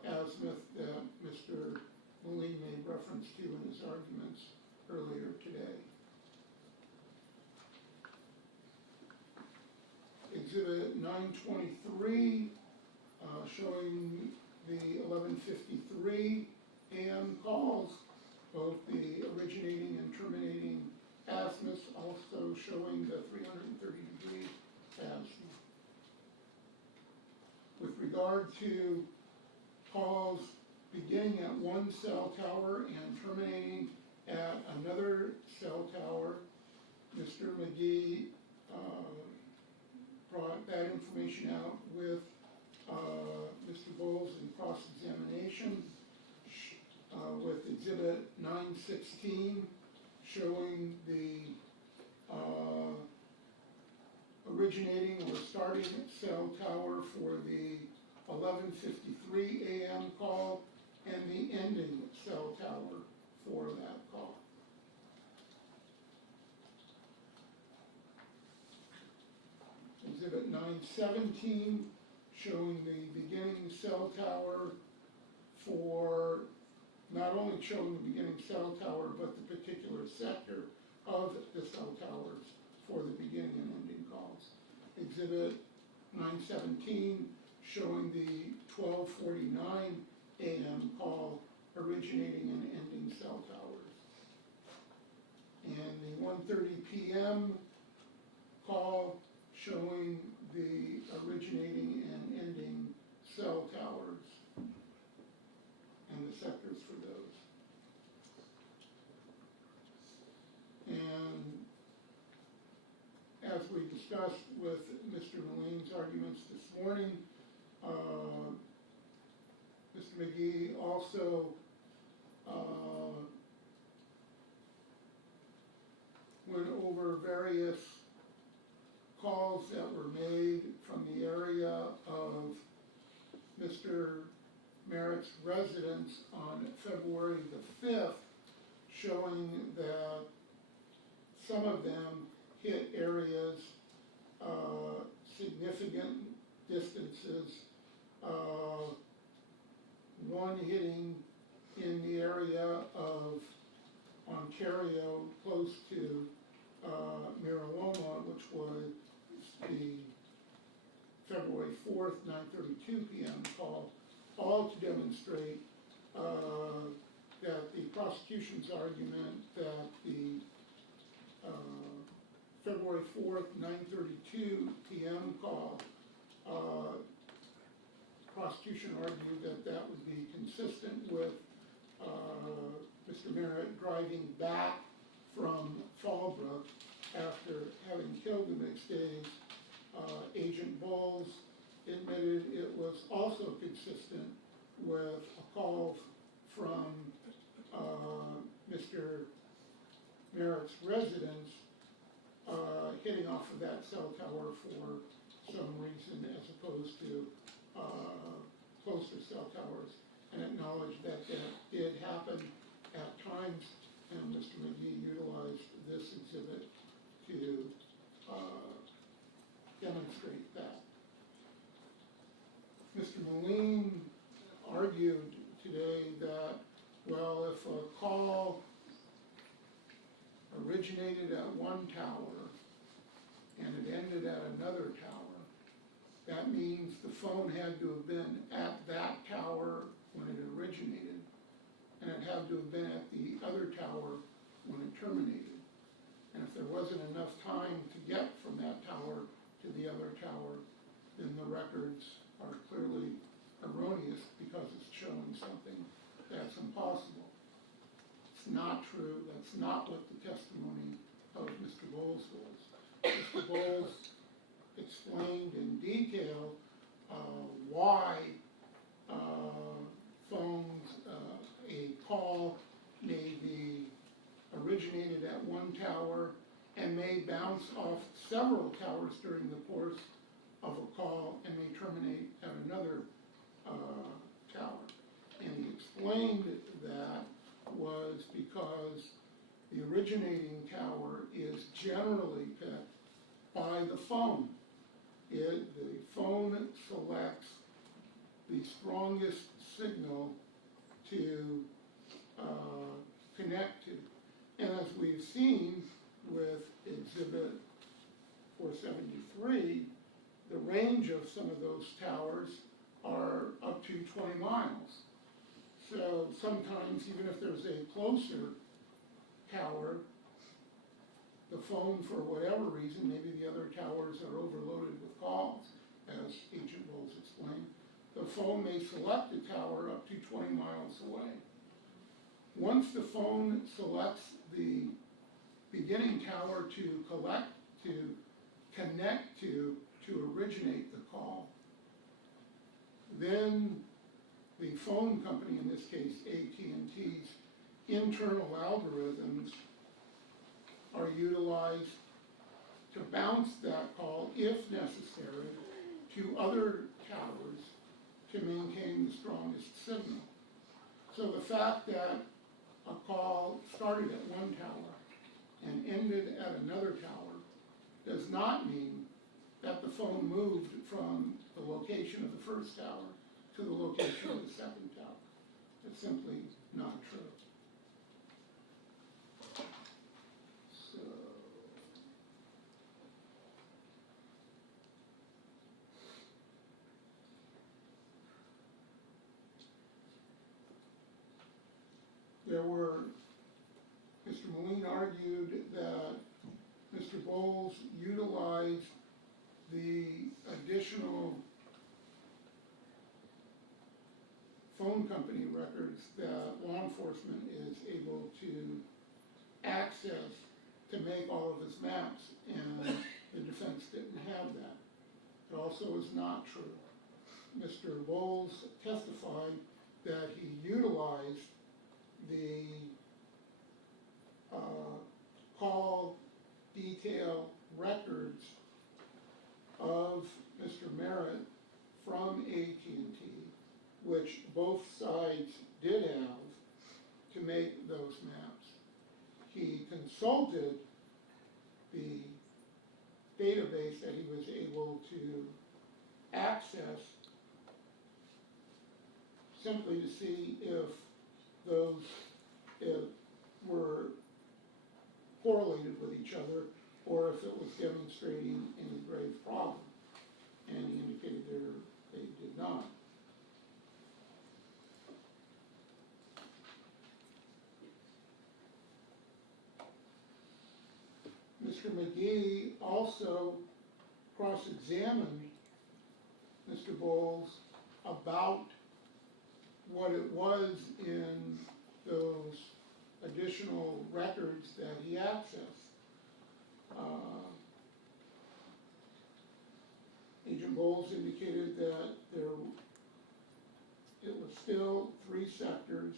azimuth that Mr. Moline made reference to in his arguments earlier today. Exhibit 923, showing the 11:53 a.m. calls, both the originating and terminating azimuths, also showing the 330 degree azimuth. With regard to calls beginning at one cell tower and terminating at another cell tower, Mr. McGee brought that information out with Mr. Bowles in cross-examination, with Exhibit 916 showing the originating or starting cell tower for the 11:53 a.m. call and the ending cell tower for that call. Exhibit 917 showing the beginning cell tower for, not only showing the beginning cell tower, but the particular sector of the cell towers for the beginning and ending calls. Exhibit 917 showing the 12:49 a.m. call originating and ending cell towers. And the 1:30 p.m. call showing the originating and ending cell towers and the sectors for those. And as we discussed with Mr. Moline's arguments this morning, Mr. McGee also went over various calls that were made from the area of Mr. Merritt's residence on February the 5th, showing that some of them hit areas significant distances, one hitting in the area of Ontario, close to Miraloma, which was the February 4th, 9:32 p.m. call, all to demonstrate that the prosecution prosecution's argument that the February 4th, 9:32 p.m. call, prosecution argued that that would be consistent with Mr. Merritt driving back from Fallbrook after having killed the McStays. Agent Bowles admitted it was also consistent with a call from Mr. Merritt's residence hitting off of that cell tower for some reason as opposed to closer cell towers, and acknowledged that that did happen at times, and Mr. McGee utilized this exhibit to demonstrate that. Mr. Moline argued today that, well, if a call originated at one tower and it ended at another tower, that means the phone had to have been at that tower when it originated, and it had to have been at the other tower when it terminated. And if there wasn't enough time to get from that tower to the other tower, then the records are clearly erroneous because it's showing something that's impossible. It's not true. That's not what the testimony of Mr. Bowles was. Mr. Bowles explained in detail why phones, a call may be originated at one tower and may bounce off several towers during the course of a call and may terminate at another tower. And he explained that was because the originating tower is generally picked by the phone. The phone selects the strongest signal to connect to. And as we've seen with Exhibit 473, the range of some of those towers are up to 20 miles. So sometimes, even if there's a closer tower, the phone, for whatever reason, maybe the other towers are overloaded with calls, as Agent Bowles explained, the phone may select a tower up to 20 miles away. Once the phone selects the beginning tower to connect to originate the call, then the phone company, in this case AT&T's internal algorithms, are utilized to bounce that call, if necessary, to other towers to maintain the strongest signal. So the fact that a call started at one tower and ended at another tower does not mean that the phone moved from the location of the first tower to the location of the second tower. It's simply not true. So, Mr. Moline argued that Mr. Bowles utilized the additional phone company records that law enforcement is able to access to make all of his maps, and the defense didn't have that. It also is not true. Mr. Bowles testified that he utilized the call detail records of Mr. Merritt from AT&T, which both sides did have, to make those maps. He consulted the database that he was able to access simply to see if those were correlated with each other or if it was demonstrating any grave problem. And he indicated they did not. Mr. McGee also cross-examined Mr. Bowles about what it was in those additional records that he accessed. Agent Bowles indicated that it was still 3 sectors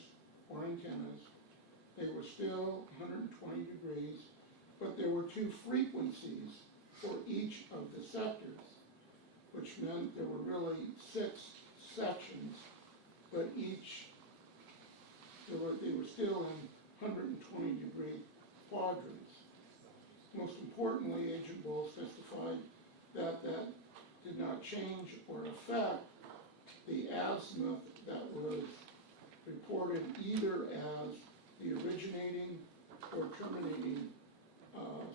or antennas. They were still 120 degrees, but there were 2 frequencies for each of the sectors, which meant there were really 6 sections, but they were still in 120 degree quadrants. Most importantly, Agent Bowles testified that that did not change or affect the azimuth that was reported either as the originating or terminating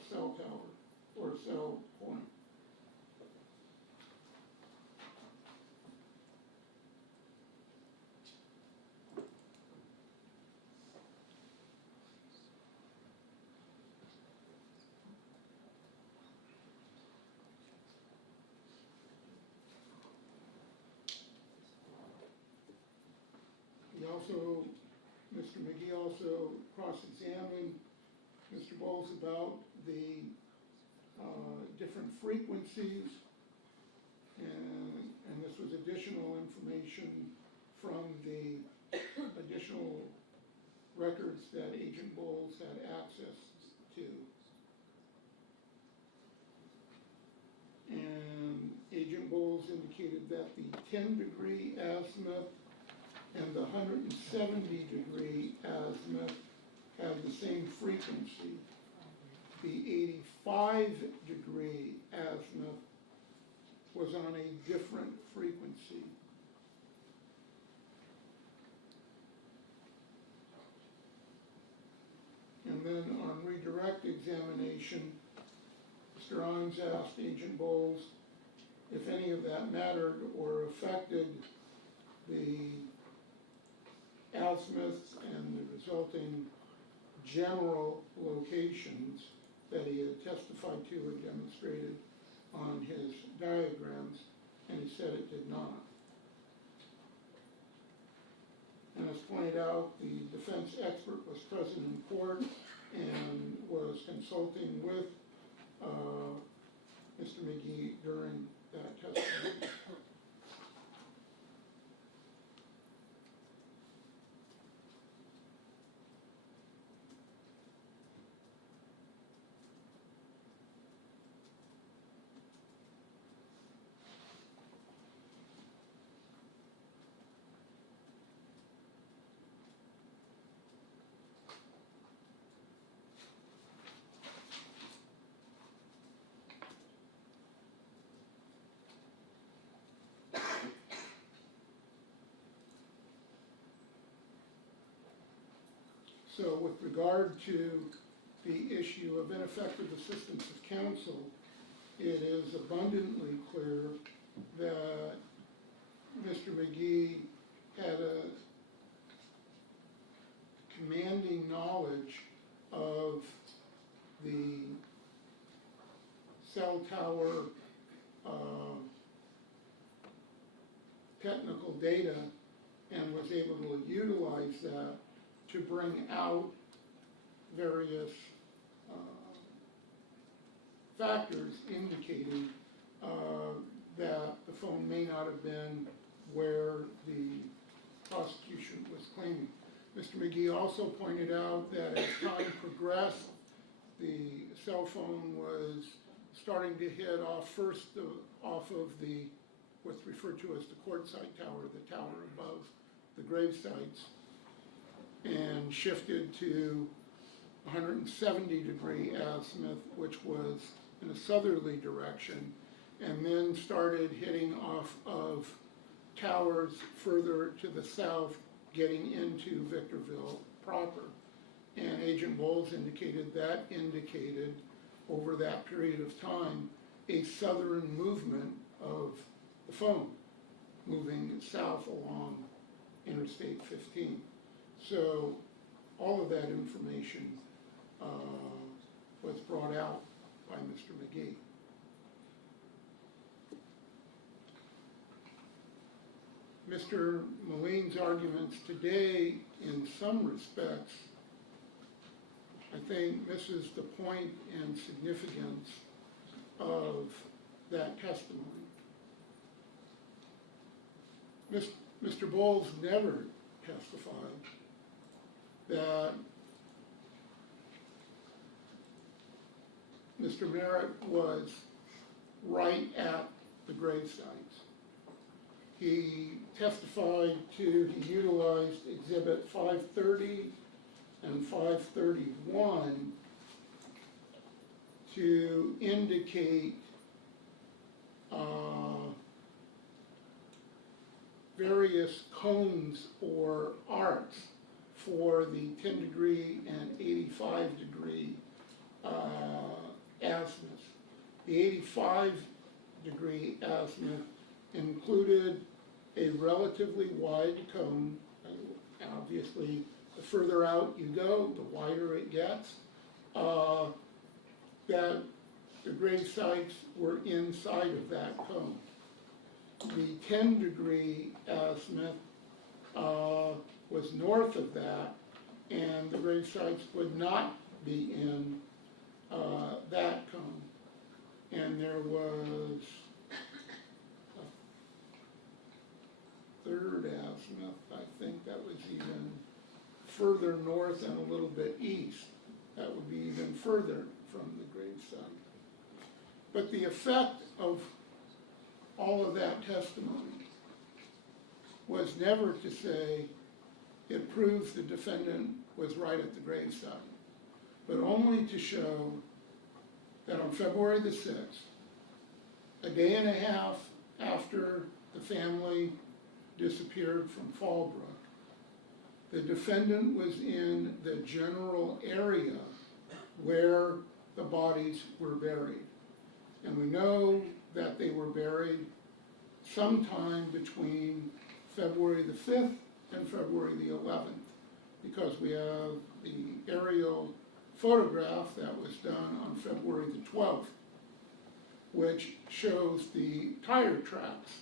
cell tower or cell point. Mr. McGee also cross-examined Mr. Bowles about the different frequencies, and this was additional information from the additional records that Agent Bowles had access to. And Agent Bowles indicated that the 10-degree azimuth and the 170 degree azimuth have the same frequency. The 85 degree azimuth was on a different frequency. And then on redirect examination, Mr. Owens asked Agent Bowles if any of that mattered or affected the azimuths and the resulting general locations that he had testified to and demonstrated on his diagrams, and he said it did not. And as pointed out, the defense expert was present in court and was consulting with Mr. McGee during that testimony. So with regard to the issue of ineffective assistance of counsel, it is abundantly clear that Mr. McGee had a commanding knowledge of the cell tower technical data and was able to utilize that to bring out various factors indicating that the phone may not have been where the prosecution was claiming. Mr. McGee also pointed out that as time progressed, the cell phone was starting to head off first off of what's referred to as the courtside tower, the tower above the grave sites, and shifted to 170 degree azimuth, which was in a southerly direction, and then started hitting off of towers further to the south, getting into Victorville proper. And Agent Bowles indicated over that period of time a southern movement of the phone, moving south along Interstate 15. So all of that information was brought out by Mr. McGee. Mr. Moline's arguments today, in some respects, I think misses the point and significance of that testimony. Mr. Bowles never testified that Mr. Merritt was right at the grave sites. He testified he utilized Exhibit 530 and 531 to indicate various cones or arcs for the 10-degree and 85-degree azimuths. The 85-degree azimuth included a relatively wide cone. Obviously, the further out you go, the wider it gets. That the grave sites were inside of that cone. The 10-degree azimuth was north of that, and the grave sites would not be in that cone. And there was a third azimuth, I think that was even further north and a little bit east. That would be even further from the grave site. But the effect of all of that testimony was never to say it proves the defendant was right at the grave site, but only to show that on February the 6th, a day and a half after the family disappeared from Fallbrook, the defendant was in the general area where the bodies were buried. And we know that they were buried sometime between February the 5th and February the 11th, because we have the aerial photograph that was done on February the 12th, which shows the tire tracks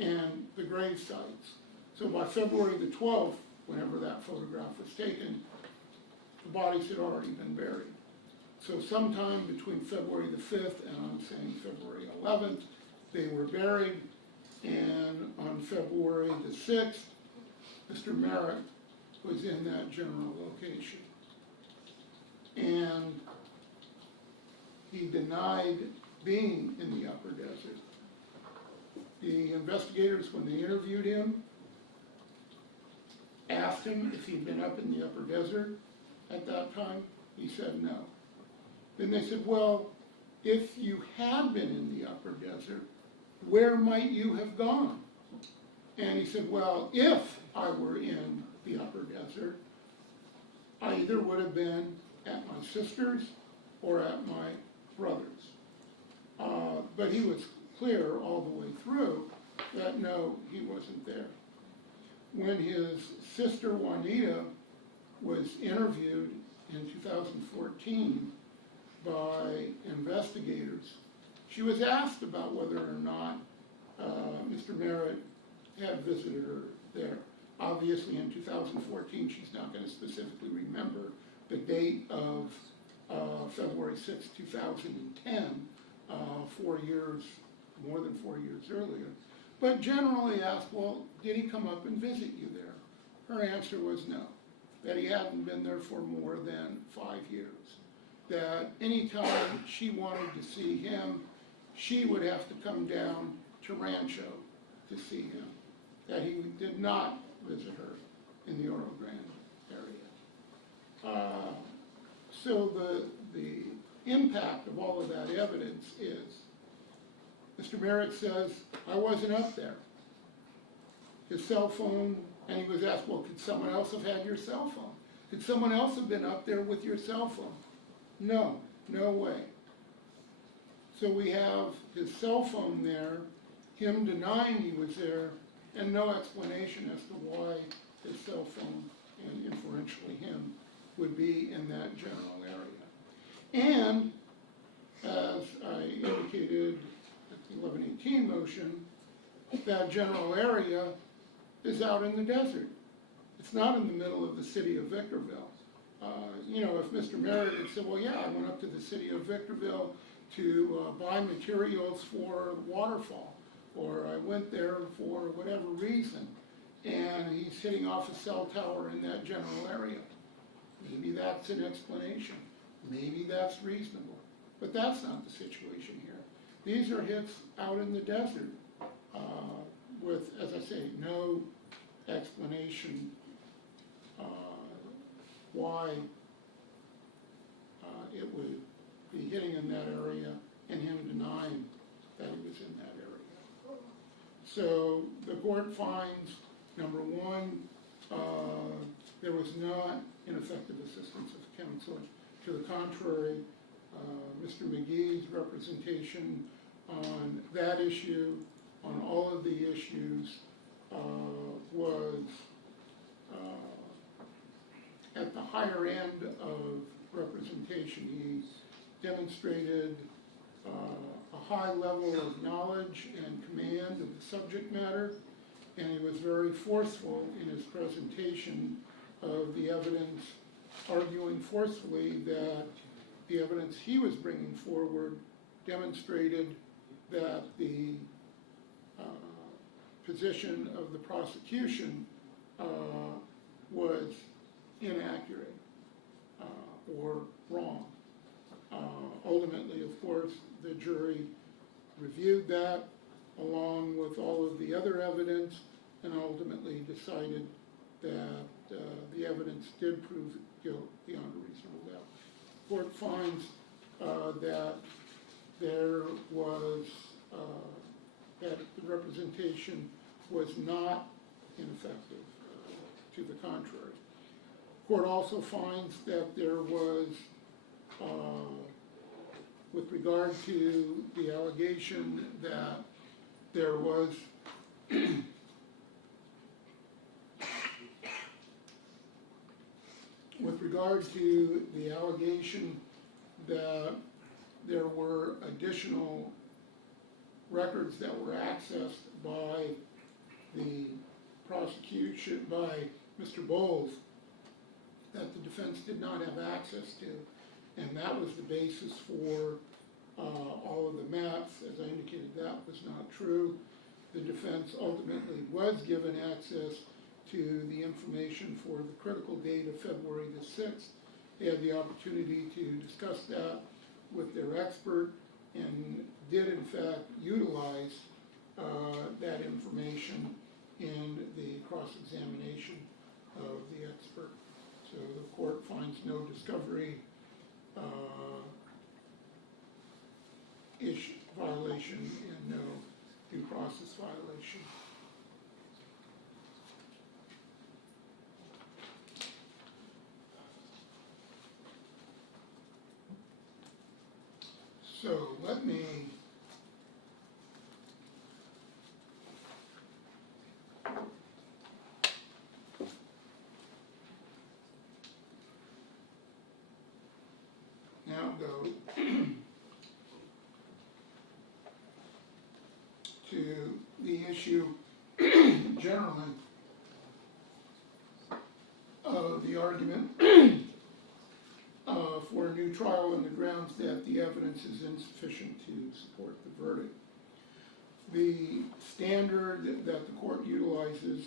and the grave sites. So by February the 12th, whenever that photograph was taken, the bodies had already been buried. So sometime between February the 5th and I'm saying February 11th, they were buried, and on February the 6th, Mr. Merritt was in that general location. And he denied being in the upper desert. The investigators, when they interviewed him, asked him if he'd been up in the upper desert at that time. He said no. Then they said, well, if you had been in the upper desert, where might you have gone? And he said, well, if I were in the upper desert, I either would have been at my sister's or at my brother's. But he was clear all the way through that no, he wasn't there. When his sister Juanita was interviewed in 2014 by investigators, she was asked about whether or not Mr. Merritt had visited her there. Obviously in 2014 she's not going to specifically remember the date of February 6, 2010, 4 years, more than 4 years earlier. But generally asked, well, did he come up and visit you there? Her answer was no, that he hadn't been there for more than 5 years. That anytime she wanted to see him, she would have to come down to Rancho to see him. That he did not visit her in the Oro Grande area. So the impact of all of that evidence is, Mr. Merritt says, I wasn't up there. His cell phone, and he was asked, well, could someone else have had your cell phone? Could someone else have been up there with your cell phone? No, no way. So we have his cell phone there, him denying he was there, and no explanation as to why his cell phone, and inferentially him, would be in that general area. And, as I indicated at the 1118 motion, that general area is out in the desert. It's not in the middle of the city of Victorville. You know, if Mr. Merritt had said, well, yeah, I went up to the city of Victorville to buy materials for the waterfall, or I went there for whatever reason, and he's hitting off a cell tower in that general area, maybe that's an explanation. Maybe that's reasonable. But that's not the situation here. These are hits out in the desert with, as I say, no explanation why it would be hitting in that area and him denying that he was in that area. So the court finds, number one, there was not ineffective assistance of counsel. To the contrary, Mr. McGee's representation on that issue, on all of the issues, was at the higher end of representation. He demonstrated a high level of knowledge and command of the subject matter, and he was very forceful in his presentation of the evidence, arguing forcefully that the evidence he was bringing forward demonstrated that the position of the prosecution was inaccurate or wrong. Ultimately, of course, the jury reviewed that along with all of the other evidence and ultimately decided that the evidence did prove guilt beyond a reasonable doubt. The court finds that there was, that the representation was not ineffective, to the contrary. The court also finds that there was, with regard to the allegation that there was with regard to the allegation that there were additional records that were accessed by the prosecution, by Mr. Bowles, that the defense did not have access to, and that was the basis for all of the maps. As I indicated, that was not true. The defense ultimately was given access to the information for the critical date of February the 6th. They had the opportunity to discuss that with their expert and did in fact utilize that information in the cross-examination of the expert. So the court finds no discovery issue violation and no due process violation. So let me now go to the issue generally of the argument for a new trial on the grounds that the evidence is insufficient to support the verdict. The standard that the court utilizes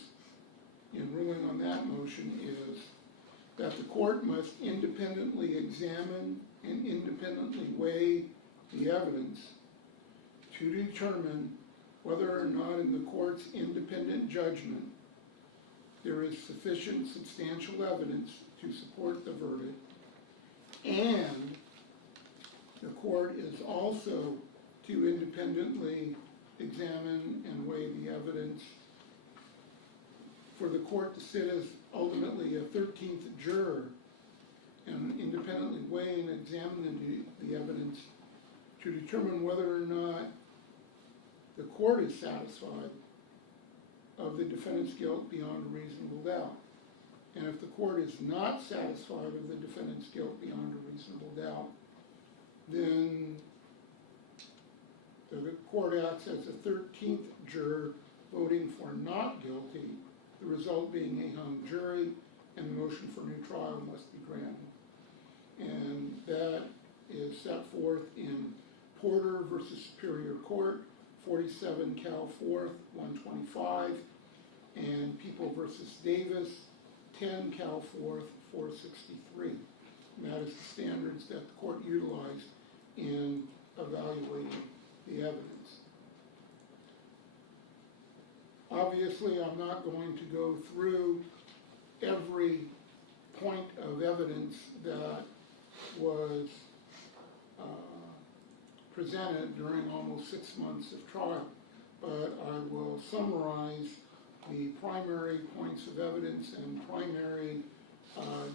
in ruling on that motion is that the court must independently examine and independently weigh the evidence to determine whether or not in the court's independent judgment there is sufficient substantial evidence to support the verdict, and the court is also to independently examine and weigh the evidence for the court to sit as ultimately a 13th juror and independently weigh and examine the evidence to determine whether or not the court is satisfied of the defendant's guilt beyond a reasonable doubt. And if the court is not satisfied of the defendant's guilt beyond a reasonable doubt, then the court acts as a 13th juror voting for not guilty, the result being a hung jury, and the motion for new trial must be granted. And that is set forth in Porter versus Superior Court, 47 Cal 4th, 125, and People versus Davis, 10 Cal 4th, 463. And that is the standards that the court utilized in evaluating the evidence. Obviously, I'm not going to go through every point of evidence that was presented during almost 6 months of trial, but I will summarize the primary points of evidence and primary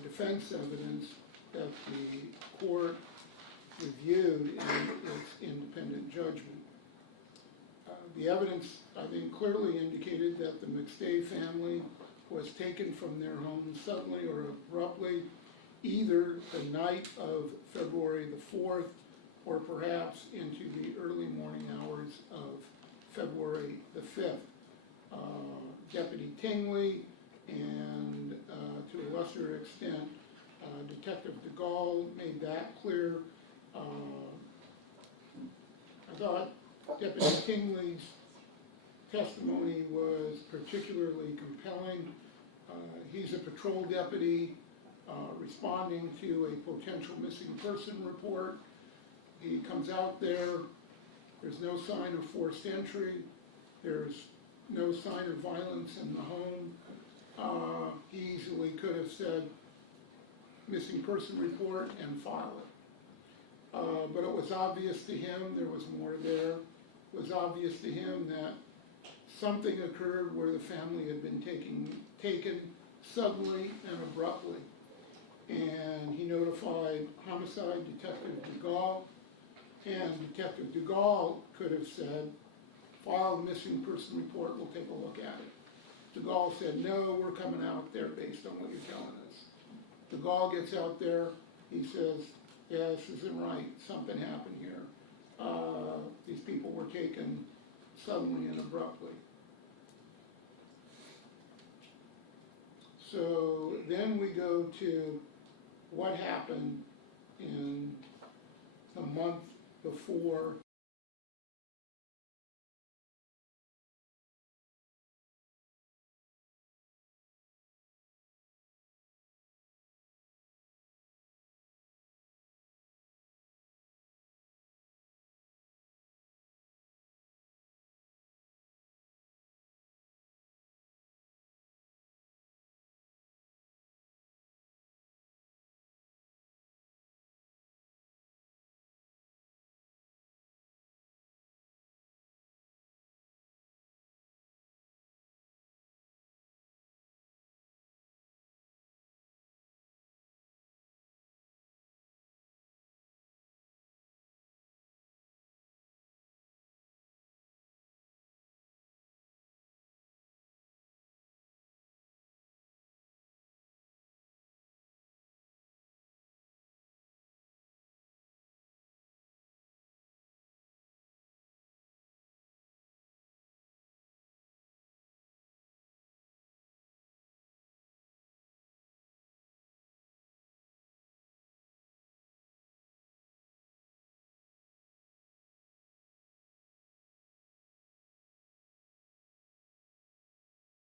defense evidence that the court reviewed in its independent judgment. The evidence, I think, clearly indicated that the McStay family was taken from their home suddenly or abruptly, either the night of February the 4th or perhaps into the early morning hours of February the 5th. Deputy Tingley and to a lesser extent Detective DeGaulle made that clear. I thought Deputy Tingley's testimony was particularly compelling. He's a patrol deputy responding to a potential missing person report. He comes out there, there's no sign of forced entry, there's no sign of violence in the home. He easily could have said missing person report and file it. But it was obvious to him there was more there. It was obvious to him that something occurred where the family had been taken suddenly and abruptly. And he notified Homicide Detective DeGaulle, and Detective DeGaulle could have said, file the missing person report, we'll take a look at it. DeGaulle said, no, we're coming out there based on what you're telling us. DeGaulle gets out there, he says, yeah, this isn't right, something happened here. These people were taken suddenly and abruptly. So then we go to what happened in the month before